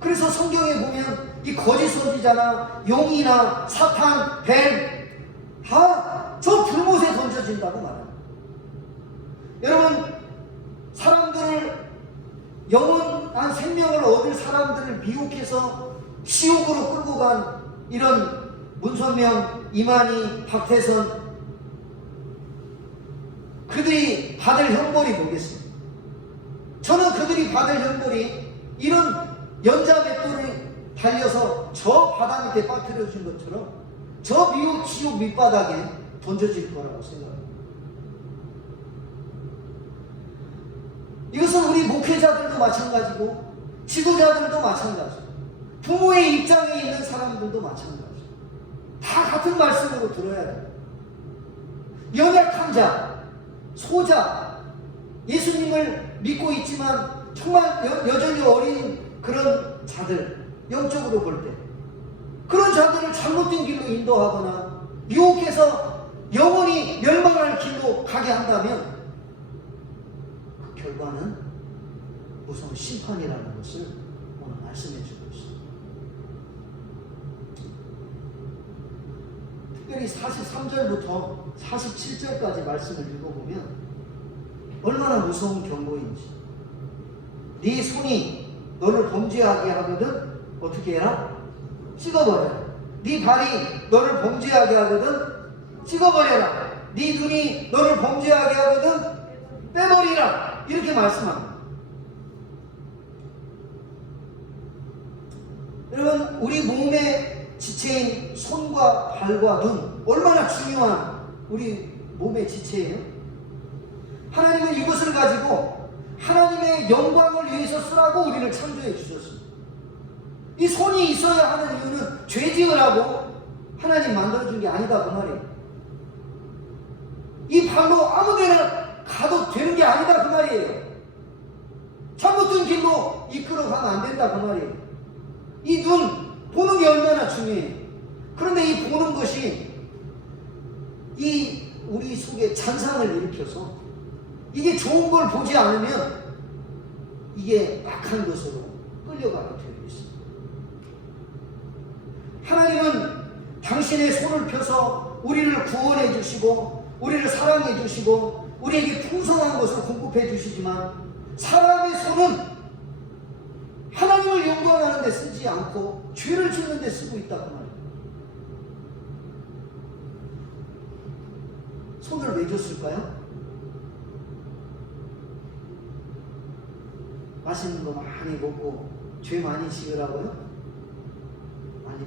그래서 성경에 보면 이 거짓 선지자나 용이나 사탄, 뱀 다 저 불못에 던져진다고 말합니다. 여러분 사람들을 영원한 생명을 얻을 사람들을 미혹해서 지옥으로 끌고 간 이런 문선명, 이만희, 박태선 그들이 받을 형벌이 뭐겠습니까? 저는 그들이 받을 형벌이 이런 연자맷돌을 달려서 저 바다 밑에 빠뜨려준 것처럼 저 미혹 지옥 밑바닥에 던져질 거라고 생각합니다. 이것은 우리 목회자들도 마찬가지고 지도자들도 마찬가지고 부모의 입장에 있는 사람들도 마찬가지고 다 같은 말씀으로 들어야 돼요. 연약한 자, 소자, 예수님을 믿고 있지만 정말 여전히 어린 그런 자들, 영적으로 볼 때 그런 자들을 잘못된 길로 인도하거나 유혹해서 영원히 멸망할 길로 가게 한다면 그 결과는 무서운 심판이라는 것을 오늘 말씀해 주고 있습니다. 특별히 43절부터 47절까지 말씀을 읽어보면 얼마나 무서운 경고인지. 네 손이 너를 범죄하게 하거든 어떻게 해라? 찍어버려라. 네 발이 너를 범죄하게 하거든 찍어버려라. 네 눈이 너를 범죄하게 하거든 빼버리라. 이렇게 말씀합니다. 여러분 우리 몸의 지체인 손과 발과 눈 얼마나 중요한 우리 몸의 지체예요. 하나님은 이것을 가지고 하나님의 영광을 위해서 쓰라고 우리를 창조해 주셨습니다. 이 손이 있어야 하는 이유는 죄 지으라고 하나님 만들어준 게 아니다 그 말이에요. 이 발로 아무데나 가도 되는 게 아니다 그 말이에요. 잘못된 길로 이끌어가면 안 된다 그 말이에요. 이 눈 보는 게 얼마나 중요해요. 그런데 이 보는 것이 이 우리 속에 잔상을 일으켜서 이게 좋은 걸 보지 않으면 이게 악한 것으로 끌려가게 되고 있습니다. 하나님은 당신의 손을 펴서 우리를 구원해 주시고 우리를 사랑해 주시고 우리에게 풍성한 것을 공급해 주시지만 사람의 손은 하나님을 영광하는 데 쓰지 않고 죄를 짓는 데 쓰고 있다고 말이에요. 손을 왜 줬을까요? 맛있는 거 많이 먹고 죄 많이 지으라고요? 아니요.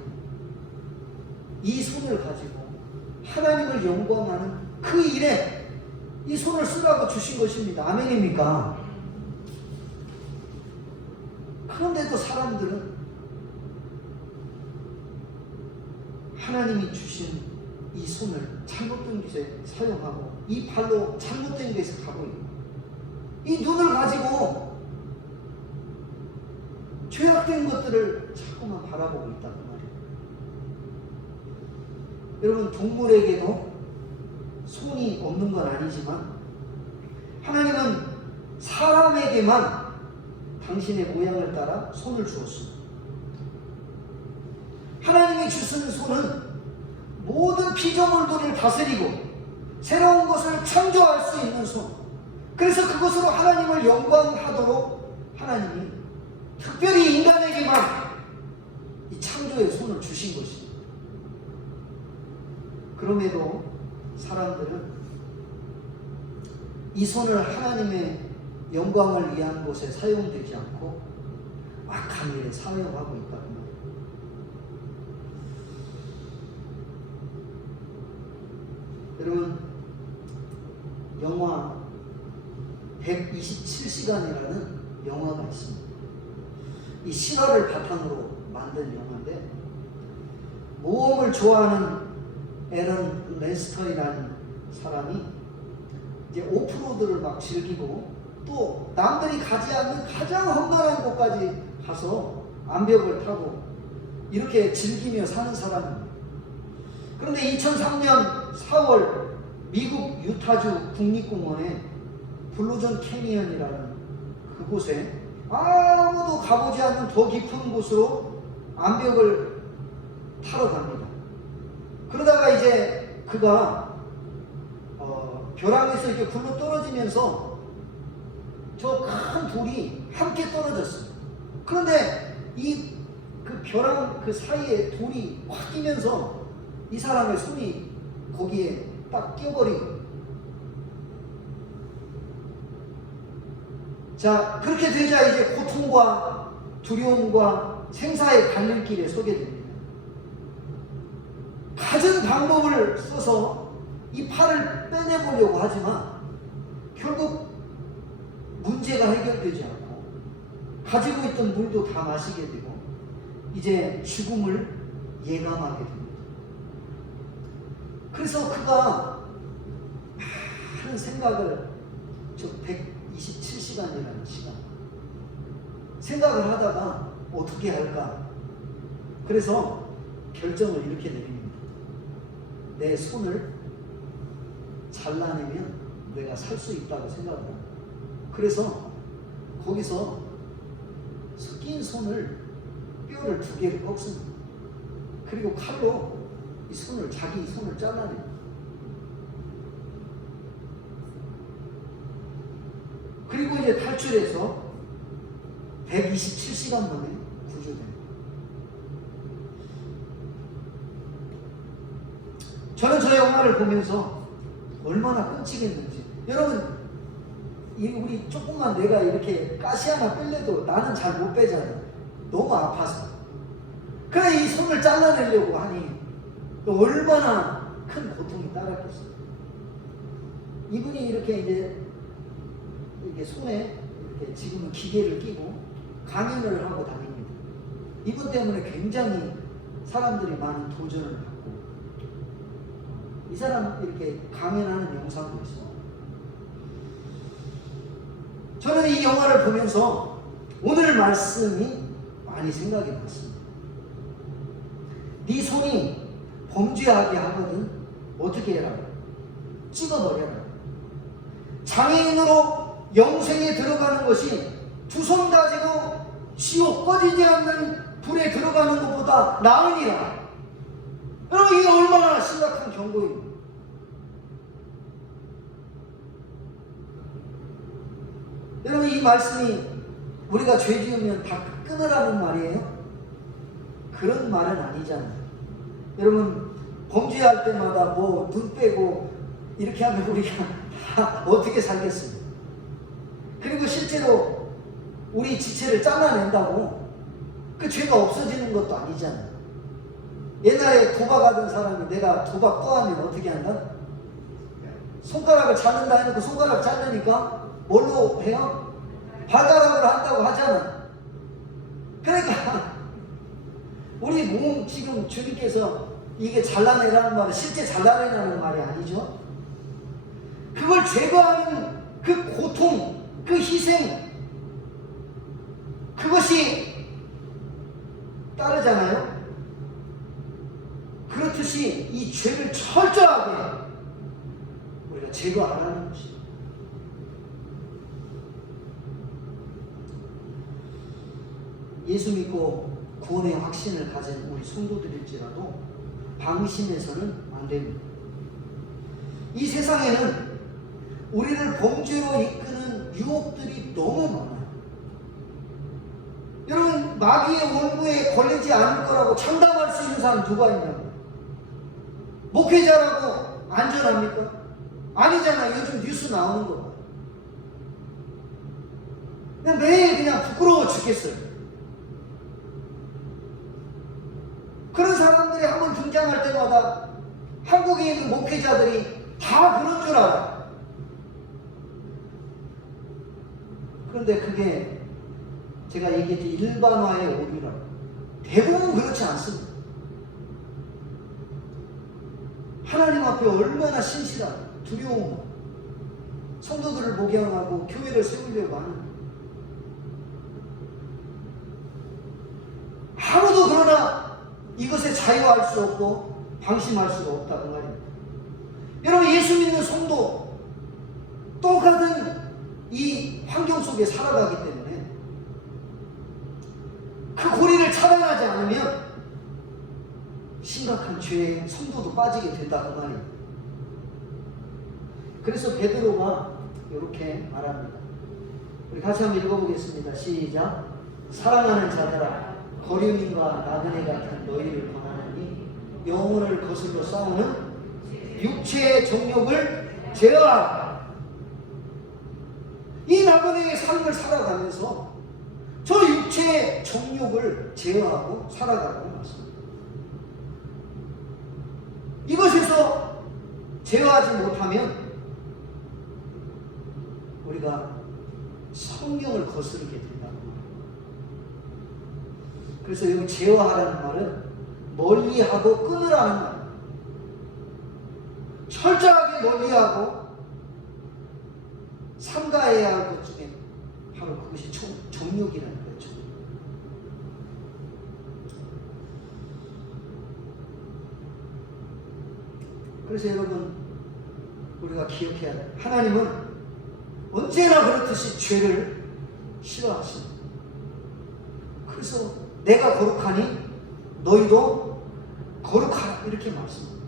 이 손을 가지고 하나님을 영광하는 그 일에 이 손을 쓰라고 주신 것입니다. 아멘입니까? 그런데도 사람들은 하나님이 주신 이 손을 잘못된 곳에 사용하고 이 발로 잘못된 곳에 가고 있고 이 눈을 가지고 죄악된 것들을 자꾸만 바라보고 있다는 말이에요. 여러분 동물에게도 손이 없는 건 아니지만 하나님은 사람에게만 당신의 모양을 따라 손을 주었습니다. 하나님이 주신 손은 모든 피조물들을 다스리고 새로운 것을 창조할 수 있는 손. 그래서 그것으로 하나님을 영광하도록 하나님이 특별히 인간에게만 이 창조의 손을 주신 것입니다. 그럼에도 사람들은 이 손을 하나님의 영광을 위한 곳에 사용되지 않고 악한 일에 사용하고 있다는 거예요. 여러분, 영화 127시간이라는 영화가 있습니다. 이 실화를 바탕으로 만든 영화인데, 모험을 좋아하는 에런 레스터이라는 사람이 이제 오프로드를 막 즐기고 또 남들이 가지 않는 가장 험난한 곳까지 가서 암벽을 타고 이렇게 즐기며 사는 사람입니다. 그런데 2003년 4월 미국 유타주 국립공원에 블루존 캐니언이라는 그곳에 아무도 가보지 않는 더 깊은 곳으로 암벽을 타러 갑니다. 그러다가 이제 그가 벼랑에서 이렇게 굴러 떨어지면서 저 큰 돌이 함께 떨어졌어요. 그런데 그 벼랑 그 사이에 돌이 확 끼면서 이 사람의 손이 거기에 딱 끼어버리고, 자, 그렇게 되자 이제 고통과 두려움과 생사의 갈림길에 서게 됩니다. 갖은 방법을 써서 이 팔을 빼내보려고 하지만 결국 문제가 해결되지 않고 가지고 있던 물도 다 마시게 되고 이제 죽음을 예감하게 됩니다. 그래서 그가 많은 생각을, 저 127시간이라는 시간 생각을 하다가 어떻게 할까? 그래서 결정을 이렇게 내립니다. 내 손을 잘라내면 내가 살 수 있다고 생각합니다. 그래서 거기서 낀 손을, 뼈를 2개를 꺾습니다. 그리고 칼로 이 손을, 자기 손을 잘라냅니다. 그리고 이제 탈출해서 127시간 만에 구조됩니다. 저는 저 영화를 보면서 얼마나 끔찍했는지. 여러분, 우리 조금만 내가 이렇게 가시 하나 뺄래도 나는 잘 못 빼잖아요. 너무 아파서. 그래 이 손을 잘라내려고 하니 또 얼마나 큰 고통이 따랐겠어요. 이분이 이렇게 손에 이렇게 지금은 기계를 끼고 강연을 하고 다닙니다. 이분 때문에 굉장히 사람들이 많은 도전을 받고, 이 사람 이렇게 강연하는 영상도 있어요. 저는 이 영화를 보면서 오늘 말씀이 많이 생각이 났습니다. 네 손이 범죄하게 하거든 어떻게 해라? 찍어버려라. 장애인으로 영생에 들어가는 것이 2손 가지고 지옥 꺼지지 않는 불에 들어가는 것보다 나으니라. 여러분, 이게 얼마나 심각한 경고입니다. 여러분, 이 말씀이 우리가 죄 지으면 다 끊으라는 말이에요? 그런 말은 아니잖아요. 여러분, 범죄할 때마다 뭐 눈 빼고 이렇게 하면 우리가 다 어떻게 살겠습니까? 그리고 실제로 우리 지체를 잘라낸다고 그 죄가 없어지는 것도 아니잖아요. 옛날에 도박하던 사람이 내가 도박 또 하면 어떻게 한다? 손가락을 자른다 해놓고 손가락 자르니까 뭘로 해요? 발가락으로 한다고 하잖아. 그러니까 우리 몸 지금 주님께서 이게 잘라내라는 말은 실제 잘라내라는 말이 아니죠. 그걸 제거하는 그 고통, 그 희생, 그것이 따르잖아요. 그렇듯이 이 죄를 철저하게 우리가 제거하라는 것입니다. 예수 믿고 구원의 확신을 가진 우리 성도들일지라도 방심해서는 안 됩니다. 이 세상에는 우리를 범죄로 이끄는 유혹들이 너무 많아요. 여러분, 마귀의 원구에 걸리지 않을 거라고 장담할 수 있는 사람 누가 있냐고. 목회자라고 안전합니까? 아니잖아요. 요즘 뉴스 나오는 거. 그냥 매일 그냥 부끄러워 죽겠어요. 그런 사람들이 한번 등장할 때마다 한국에 있는 목회자들이 다 그런 줄 알아요. 그런데 그게 제가 얘기했듯이 일반화의 오류라고. 대부분 그렇지 않습니다. 하나님 앞에 얼마나 신실하고 두려움으로 성도들을 목양하고 교회를 세우려고 하는, 아무도 그러나 이것에 자유할 수 없고 방심할 수가 없다는 말입니다. 여러분, 예수 믿는 성도 똑같은 이 환경 속에 살아가기 때문에 그 고리를 차단하지 않으면 심각한 죄에 성도도 빠지게 된다 그 말이에요. 그래서 베드로가 이렇게 말합니다. 우리 같이 한번 읽어보겠습니다. 시작. 사랑하는 자들아, 거류민과 나그네 같은 너희를 권하노니 영혼을 거슬러 싸우는 육체의 정욕을 제어하라. 이 나그네의 삶을 살아가면서 저 육체의 정욕을 제어하고 살아가라는 말씀입니다. 이것에서 제어하지 못하면 우리가 성령을 거스르게 된다는 말이에요. 그래서 여기 제어하라는 말은 멀리하고 끊으라는 말이에요. 철저하게 멀리하고 삼가해야 할 것 중에 바로 그것이 정욕이라는 거죠. 그래서 여러분, 우리가 기억해야 돼요. 하나님은 언제나 그렇듯이 죄를 싫어하십니다. 그래서 내가 거룩하니 너희도 거룩하라 이렇게 말씀합니다.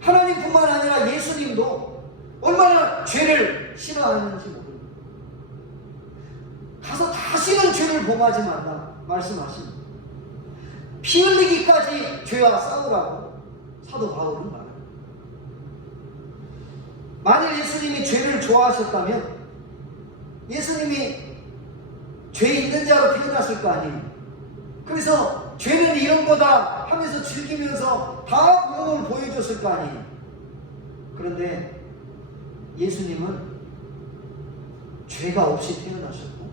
하나님뿐만 아니라 예수님도 얼마나 죄를 싫어하는지 모릅니다. 가서 다시는 죄를 범하지 말라 말씀하십니다. 피 흘리기까지 죄와 싸우라고 사도 바울은 말합니다. 만일 예수님이 죄를 좋아하셨다면 예수님이 죄 있는 자로 태어났을 거 아니에요. 그래서 죄는 이런 거다 하면서 즐기면서 다 몸을 보여줬을 거 아니에요. 그런데 예수님은 죄가 없이 태어나셨고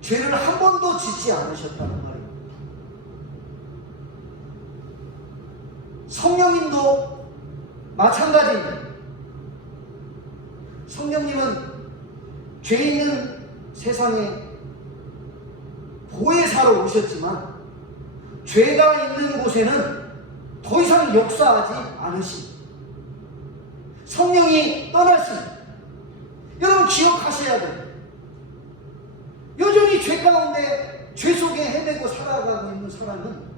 죄를 한 번도 짓지 않으셨다는 말이에요. 성령님도 마찬가지입니다. 성령님은 죄 있는 세상에 보혜사로 오셨지만 죄가 있는 곳에는 더 이상 역사하지 않으십니다. 성령이 떠나십니다. 여러분 기억하셔야 돼요. 여전히 죄 가운데 죄 속에 헤매고 살아가고 있는 사람은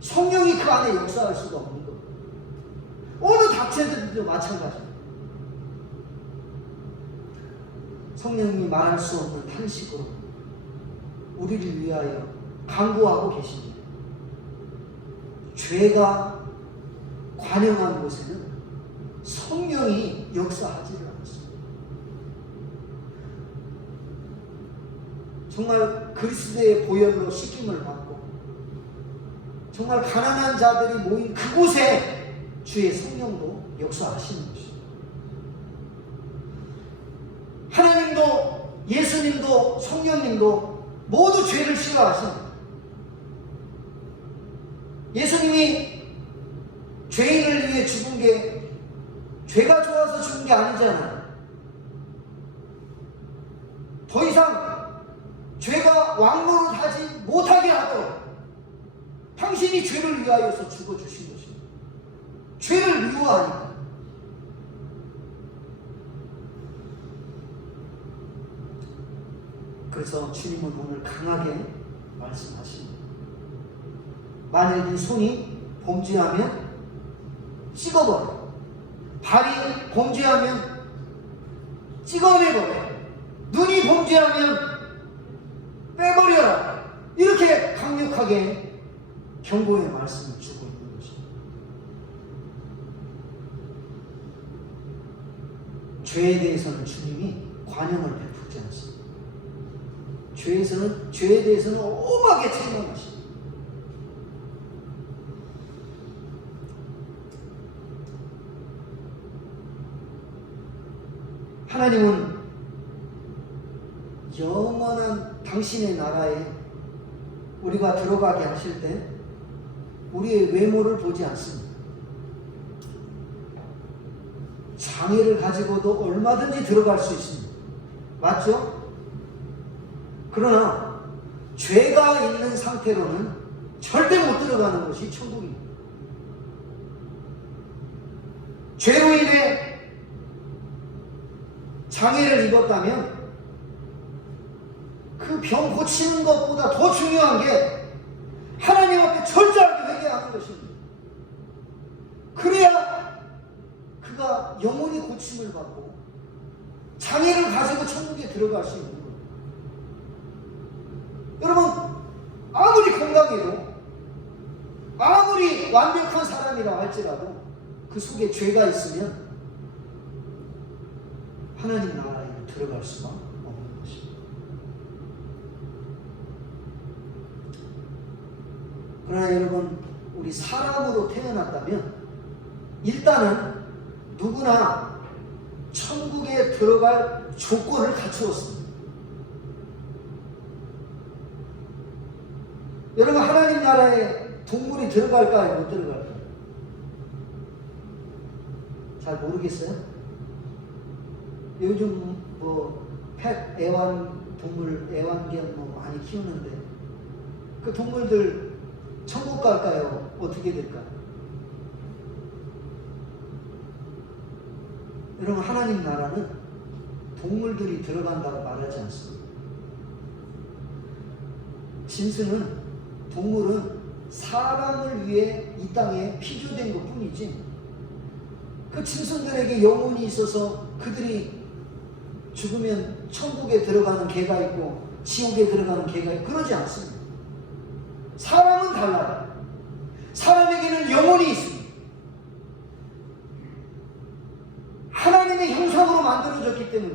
성령이 그 안에 역사할 수가 없는 겁니다. 어느 닥쳐들도 마찬가지입니다. 성령님이 말할 수 없는 탄식으로 우리를 위하여 간구하고 계십니다. 죄가 관영한 곳에는 성령이 역사하지를 않습니다. 정말 그리스도의 보혈로 씻김을 받고 정말 가난한 자들이 모인 그곳에 주의 성령도 역사하시는 것입니다. 하나님도 예수님도 성령님도 모두 죄를 싫어하십니다. 예수님이 죄인을 위해 죽은 게 죄가 좋아서 죽은 게 아니잖아요. 더 이상 죄가 왕노릇하지 못하게 하도록 당신이 죄를 위하여서 죽어주신 것입니다. 죄를 미워하니까. 그래서 주님은 오늘 강하게 말씀하십니다. 만일 네 손이 범죄하면 찍어버려. 발이 범죄하면 찍어내버려. 눈이 범죄하면 빼버려라. 이렇게 강력하게 경고의 말씀을 주고 있는 것입니다. 죄에 대해서는 주님이 관용을 베풀지 않습니다. 죄에 대해서는 엄하게 책망하십니다. 하나님은 영원한 당신의 나라에 우리가 들어가게 하실 때 우리의 외모를 보지 않습니다. 장애를 가지고도 얼마든지 들어갈 수 있습니다. 맞죠? 그러나 죄가 있는 상태로는 절대 못 들어가는 것이 천국입니다. 죄로 인해 장애를 입었다면 그 병 고치는 것보다 더 중요한 게 하나님 앞에 철저하게 회개하는 것입니다. 그래야 그가 영원히 고침을 받고 장애를 가지고 천국에 들어갈 수 있는 거예요. 여러분, 아무리 건강해도 아무리 완벽한 사람이라 할지라도 그 속에 죄가 있으면 하나님 나라에 들어갈 수가 없는 것입니다. 그러나 여러분, 우리 사람으로 태어났다면 일단은 누구나 천국에 들어갈 조건을 갖추었습니다. 여러분, 하나님 나라에 동물이 들어갈까요? 못 들어갈까요? 잘 모르겠어요? 요즘 펫 애완동물, 애완견 많이 키우는데 그 동물들 천국 갈까요? 어떻게 될까요? 여러분, 하나님 나라는 동물들이 들어간다고 말하지 않습니다. 짐승은, 동물은 사람을 위해 이 땅에 피조된 것 뿐이지 그 짐승들에게 영혼이 있어서 그들이 죽으면 천국에 들어가는 개가 있고 지옥에 들어가는 개가 있고 그러지 않습니다. 사람은 달라요. 사람에게는 영혼이 있습니다. 하나님의 형상으로 만들어졌기 때문에.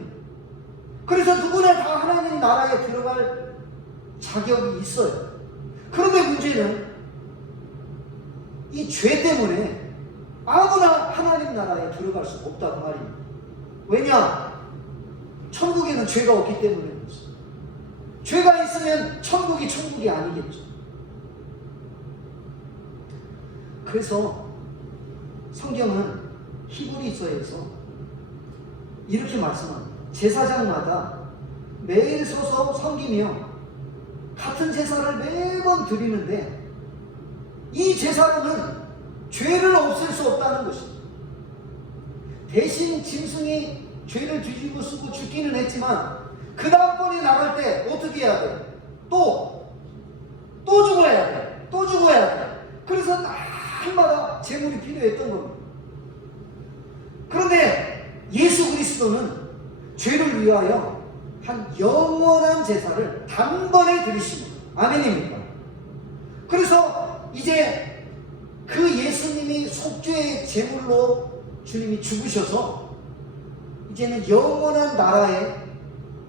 그래서 누구나 다 하나님 나라에 들어갈 자격이 있어요. 그런데 문제는 이 죄 때문에 아무나 하나님 나라에 들어갈 수 없다고 말입니다. 왜냐? 천국에는 죄가 없기 때문에. 죄가 있으면 천국이 아니겠죠. 그래서 성경은 히브리서에서 이렇게 말씀합니다. 제사장마다 매일 서서 섬기며 같은 제사를 매번 드리는데 이 제사로는 죄를 없앨 수 없다는 것입니다. 대신 짐승이 죄를 뒤집어 쓰고 죽기는 했지만 그 다음번에 나갈 때 어떻게 해야 돼요? 또 죽어야 돼. 또 죽어야 돼. 그래서 날마다 제물이 필요했던 겁니다. 그런데 예수 그리스도는 죄를 위하여 한 영원한 제사를 단번에 드리십니다. 아멘입니까? 그래서 이제 그 예수님이 속죄의 제물로 주님이 죽으셔서 이제는 영원한 나라에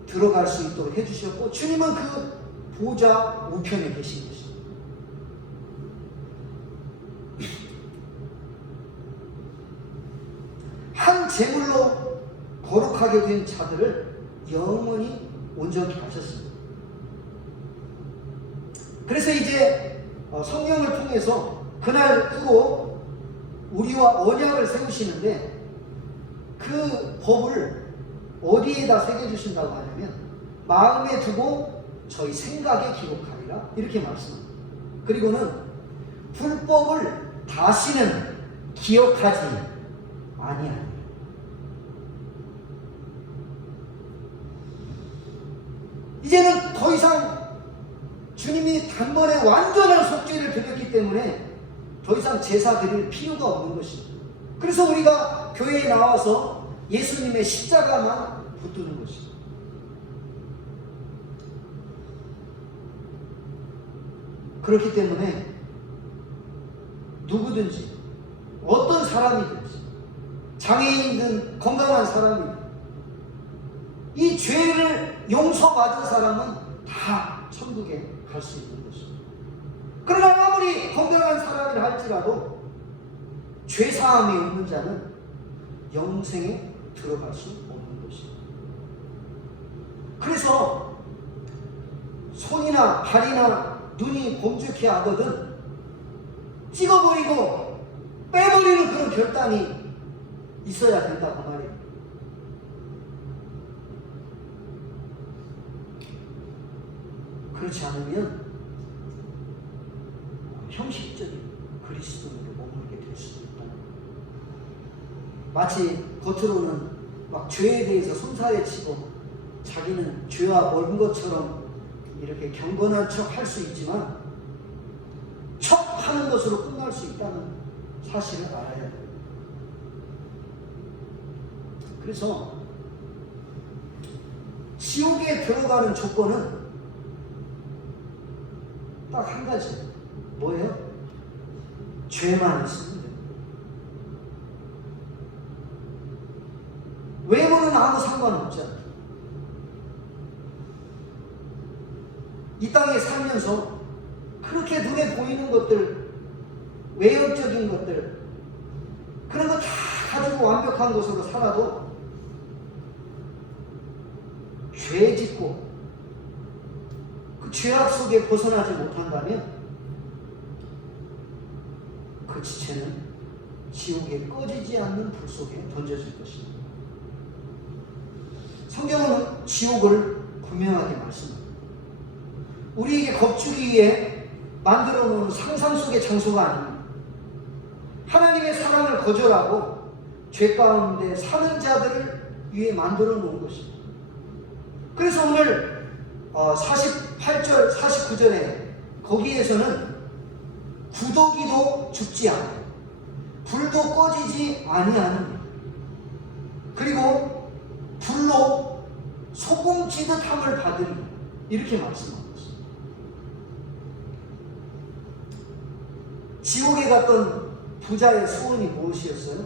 들어갈 수 있도록 해주셨고 주님은 그 보좌 우편에 계신 것입니다. 한 제물로 거룩하게 된 자들을 영원히 온전히 하셨습니다. 그래서 이제 성령을 통해서 그날 후로 우리와 언약을 세우시는데 그 법을 어디에다 새겨주신다고 하냐면 마음에 두고 저희 생각에 기록하리라 이렇게 말씀합니다. 그리고는 불법을 다시는 기억하지 아니하리라. 이제는 더 이상 주님이 단번에 완전한 속죄를 드렸기 때문에 더 이상 제사 드릴 필요가 없는 것입니다. 그래서 우리가 교회에 나와서 예수님의 십자가만 붙드는 것이죠. 그렇기 때문에 누구든지 어떤 사람이든지 장애인이든 건강한 사람이든 이 죄를 용서받은 사람은 다 천국에 갈 수 있는 것입니다. 그러나 아무리 건강한 사람이라 할지라도 죄사함이 없는 자는 영생에 들어갈 수 없는 것입니다. 그래서 손이나 발이나 눈이 범죄케 하거든 찍어버리고 빼버리는 그런 결단이 있어야 된다고 말이에요. 그렇지 않으면 형식적인 그리스도인으로 머물게 될 수도 있다. 마치 겉으로는 막 죄에 대해서 손사래치고 자기는 죄와 멀은 것처럼 이렇게 경건한 척 할 수 있지만 척 하는 것으로 끝날 수 있다는 사실을 알아야 돼요. 그래서 지옥에 들어가는 조건은 딱 한 가지. 뭐예요? 죄만 있으면 돼요. 외모는 아무 상관없지 않아요. 이 땅에 살면서 그렇게 눈에 보이는 것들, 외형적인 것들, 그런 거 다 가지고 완벽한 것으로 살아도 죄 짓고 그 죄악 속에 벗어나지 못한다면 그 지체는 지옥에 꺼지지 않는 불 속에 던져질 것입니다. 성경은 지옥을 분명하게 말씀합니다. 우리에게 겁주기 위해 만들어 놓은 상상 속의 장소가 아닙니다. 하나님의 사랑을 거절하고 죄 가운데 사는 자들을 위해 만들어 놓은 것입니다. 그래서 오늘 48절, 49절에 거기에서는 구더기도 죽지 않고 불도 꺼지지 아니하는 그리고 불로 소금 찌듯함을 받으리 이렇게 말씀하고 있습니다. 지옥에 갔던 부자의 소원이 무엇이었어요?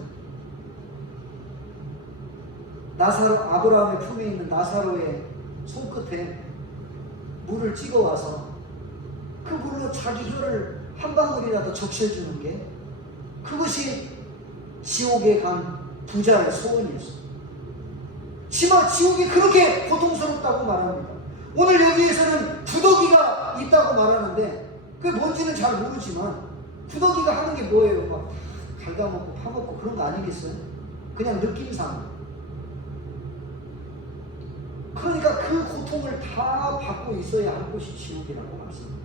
나사로, 아브라함의 품에 있는 나사로의 손끝에 물을 찍어와서 그 물로 자기 혀를 한 방울이라도 적셔주는 게 그것이 지옥에 간 부자의 소원이었어요. 지옥이 그렇게 고통스럽다고 말합니다. 오늘 여기에서는 구더기가 있다고 말하는데 그게 뭔지는 잘 모르지만 구더기가 하는 게 뭐예요? 막 갉아먹고 파먹고 그런 거 아니겠어요? 그냥 느낌상. 그러니까 그 고통을 다 받고 있어야 할 곳이 지옥이라고 말씀합니다.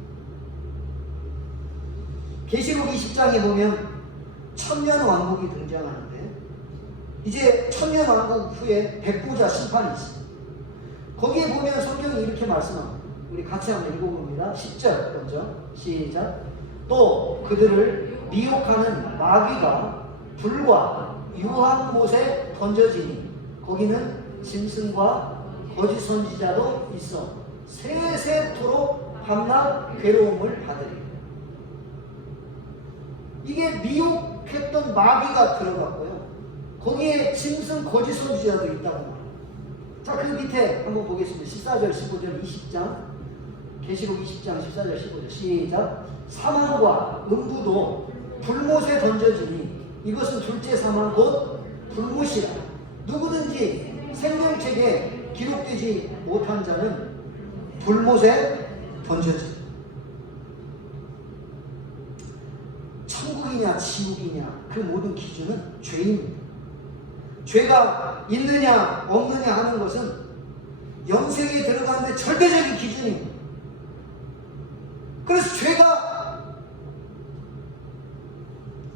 계시록 20장에 보면 천년 왕국이 등장하는데 이제 천년 왕국 후에 백보자 심판이 있습니다. 거기에 보면 성경이 이렇게 말씀합니다. 우리 같이 한번 읽어봅니다. 10절 먼저 시작. 또 그들을 미혹하는 마귀가 불과 유황 못에 던져지니 거기는 짐승과 거짓 선지자도 있어 세세토록 밤낮 괴로움을 받으리. 이게 미혹했던 마귀가 들어갔고요. 거기에 짐승 거짓 선지자도 있다고 말합니다. 자, 그 밑에 한번 보겠습니다. 14절, 15절, 20장 계시록 20장 14절, 15절 시작. 사망과 음부도 불못에 던져지니 이것은 둘째 사망 곧 불못이라. 누구든지 생명책에 기록되지 못한 자는 불못에 던져진다. 천국이냐 지옥이냐 그 모든 기준은 죄입니다. 죄가 있느냐 없느냐 하는 것은 영생에 들어가는데 절대적인 기준입니다. 그래서 죄가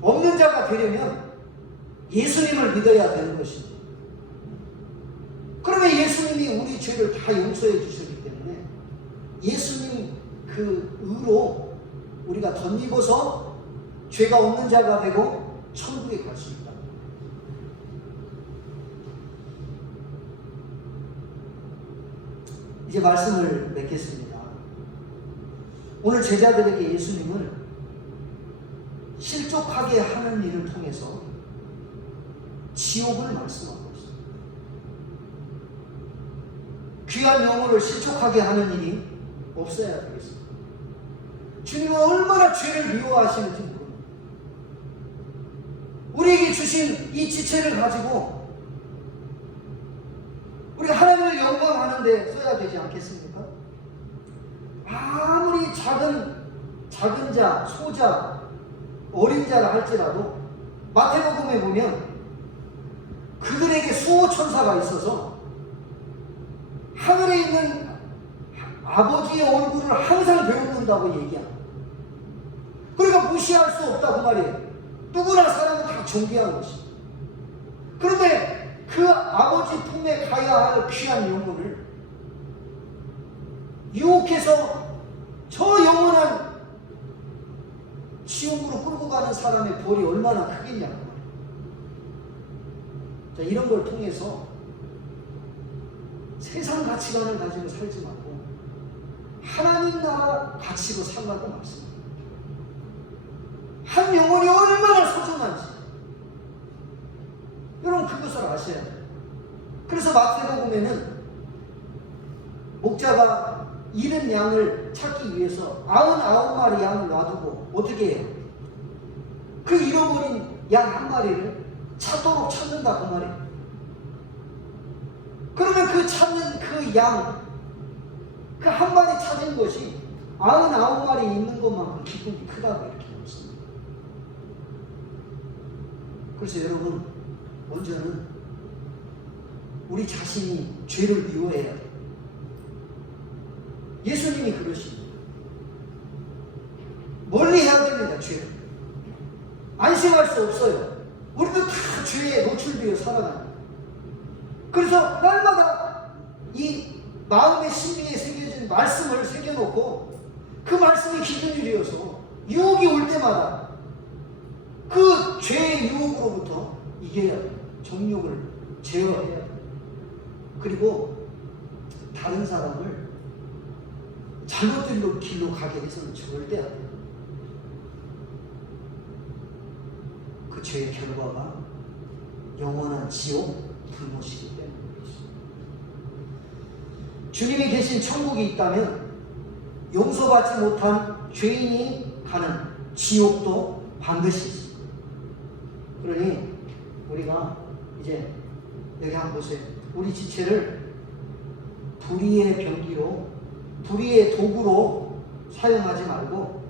없는 자가 되려면 예수님을 믿어야 되는 것입니다. 그러면 예수님이 우리 죄를 다 용서해 주셨기 때문에 예수님 그 의로 우리가 덧입어서 죄가 없는 자가 되고 천국에 갈 수 있다. 이제 말씀을 맺겠습니다. 오늘 제자들에게 예수님은 실족하게 하는 일을 통해서 지옥을 말씀하고 있습니다. 귀한 영혼을 실족하게 하는 일이 없어야 되겠습니다. 주님은 얼마나 죄를 미워하시는지 모릅니다. 우리에게 주신 이 지체를 가지고 우리가 하나님을 영광하는 데 써야 되지 않겠습니까? 아무리 작은 자, 소자, 어린 자라 할지라도 마태복음에 보면 그들에게 수호천사가 있어서 하늘에 있는 아버지의 얼굴을 항상 배워본다고 얘기합니다. 그러니까 무시할 수 없다 그 말이에요. 누구나 사람은 다 존귀한 것입니다. 그런데 그 아버지 품에 가야 할 귀한 영혼을 유혹해서 저 영원한 지옥으로 끌고 가는 사람의 벌이 얼마나 크겠냐고. 자, 이런 걸 통해서 세상 가치관을 가지고 살지 말고 하나님 나라 가치로 살라고 말씀합니다. 한 영혼이 얼마나 소중한지 여러분 그것을 아셔야 돼요. 그래서 마태복음에는 목자가 잃은 양을 찾기 위해서 99마리 양을 놔두고 어떻게 해요? 그 잃어버린 양 한 마리를 찾도록 찾는다 그 말이에요. 그러면 그 찾는 그 양 그 한 마리 찾은 것이 99마리 있는 것만큼 기쁨이 크다고 이렇게 나왔습니다. 그래서 여러분 먼저는 우리 자신이 죄를 미워해야 돼요. 예수님이 그러십니다. 멀리 해야 됩니다. 죄를 안심할 수 없어요. 우리도 다 죄에 노출되어 살아갑니다. 그래서 날마다 이 마음의 신비에 새겨진 말씀을 새겨놓고 그 말씀이 기준이되어서 유혹이 올 때마다 그 죄의 유혹으로부터 이겨야 돼요. 정욕을 제어해야 돼요. 그리고 다른 사람을 잘못된 길로 가게 해서는 절대 안 돼요. 그 죄의 결과가 영원한 지옥, 불못이기 때문에 그렇습니다. 주님이 계신 천국이 있다면 용서받지 못한 죄인이 가는 지옥도 반드시 있습니다. 그러니 우리가 이제 여기 한번 보세요. 우리 지체를 불의의 병기로, 불의의 도구로 사용하지 말고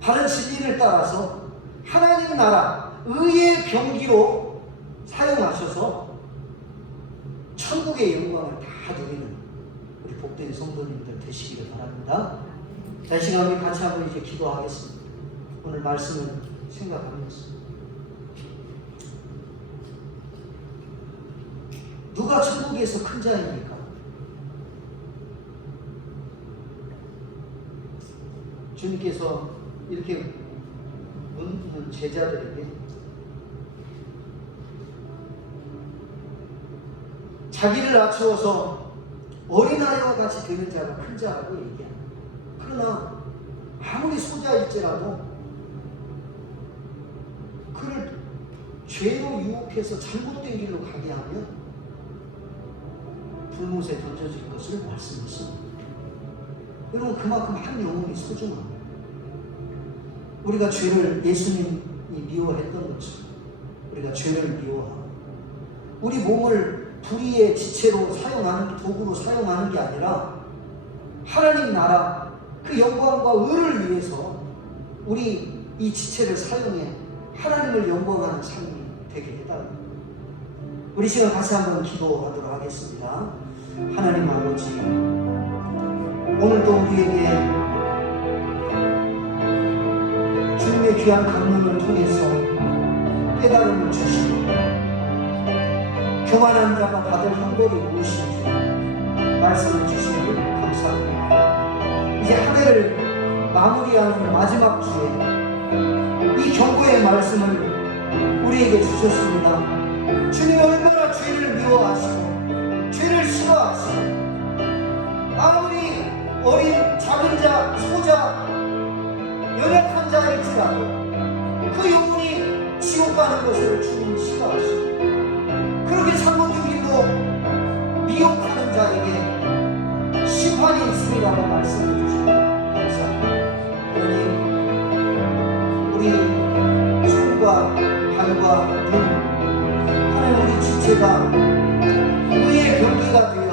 바른 진리를 따라서 하나님 나라 의의 병기로 사용하셔서 천국의 영광을 다 누리는 우리 복된 성도님들 되시기를 바랍니다. 자, 이 시간 우리 같이 한번 이제 기도하겠습니다. 오늘 말씀을 생각하면서 누가 천국에서 큰 자입니까? 주님께서 이렇게 묻는 제자들에게 자기를 낮추어서 어린아이와 같이 되는 자가 큰 자라고 얘기합니다. 그러나 아무리 소자일지라도 그를 죄로 유혹해서 잘못된 길로 가게 하면 불못에 던져질 것을 말씀하십니다. 여러분 그만큼 한 영혼이 소중합니다. 우리가 죄를 예수님이 미워했던 것처럼 우리가 죄를 미워하고 우리 몸을 불의의 지체로 사용하는 도구로 사용하는 게 아니라 하나님 나라 그 영광과 의를 위해서 우리 이 지체를 사용해 하나님을 영광하는 삶이 되게 해달랍니다. 우리 시간 같이 한번 기도하도록 하겠습니다. 하나님 아버지, 오늘도 우리에게 주님의 귀한 강론을 통해서 깨달음을 주시고 교만한 자가 받을 형벌이 무엇인지 말씀해 주시니 감사합니다. 이제 한 해를 마무리하는 마지막 주에 이 경고의 말씀을 우리에게 주셨습니다. 주님이 얼마나 죄를 미워하시고 죄를 싫어하시고 감사하다고 말씀해 주시면 감사합니다. 그러니 우리 손과 발과 눈, 하나님 우리 지체가 의의 경기가 되어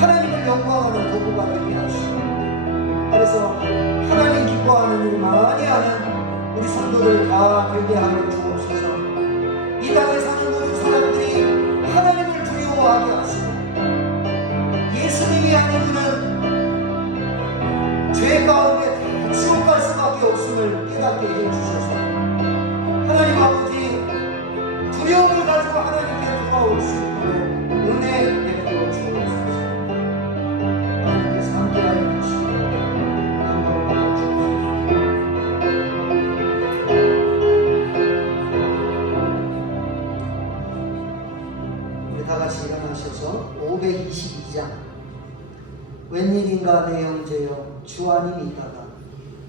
하나님을 영광하는 도구가 되게 하시고, 그래서 하나님 기뻐하는 일 많이 하는 우리 성도들 다 되게 하여 주옵소서. 이 땅에 사는 모든 사람들이 하나님을 두려워하게 하시고, 예수님이 아니고는 죄 가운데 다 지옥 갈 수밖에 없음을 깨닫게 해주셔서 하나님 아버지 두려움을 가지고 하나님께 돌아올 수 있도록 은혜 베풀어 주옵소서. 하나님께서 함께하여 주시고 영광 받아 주옵소서. 우리 다 같이 일어나셔서 522장 웬일인가 내 형제여 주 아님이 있다가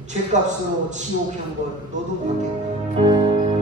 죄값으로 지옥 형벌 너도 받겠다.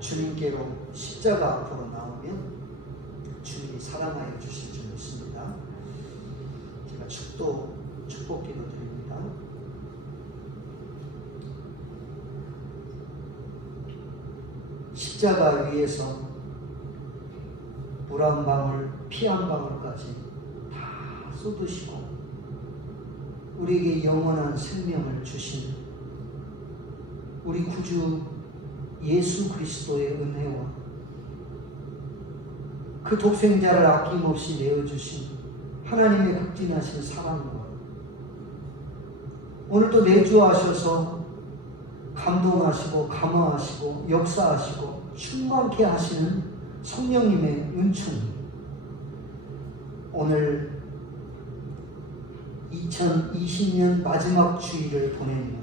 주님께로 십자가 앞으로 나오면 주님이 사랑하여 주실 줄 믿습니다. 제가 축복기도 드립니다. 십자가 위에서 물 한 방울, 피 한 방울까지 다 쏟으시고 우리에게 영원한 생명을 주신 우리 구주 예수 그리스도의 은혜와 그 독생자를 아낌없이 내어주신 하나님의 극진하신 사랑과 오늘도 내주하셔서 감동하시고 감화하시고 역사하시고 충만케 하시는 성령님의 은총이 오늘 이 2020년 마지막 주일을 보내며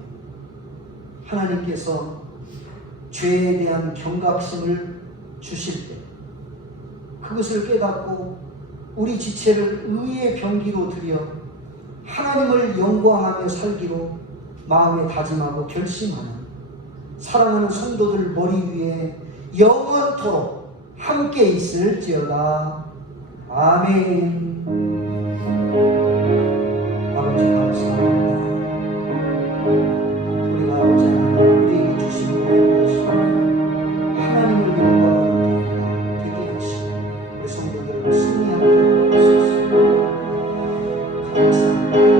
하나님께서 죄에 대한 경각심을 주실 때 그것을 깨닫고 우리 지체를 의의 병기로 들여 하나님을 영광하며 살기로 마음에 다짐하고 결심하는 사랑하는 성도들 머리 위에 영원토록 함께 있을지어다. 아멘. 아버지 감사합니다. 우리가 아버지 하나님 우리에게 주신 모든 것이 하나님을 영광하게 되게 하시고 우리 성도들을 승리하게 하옵소서. 감사합니다.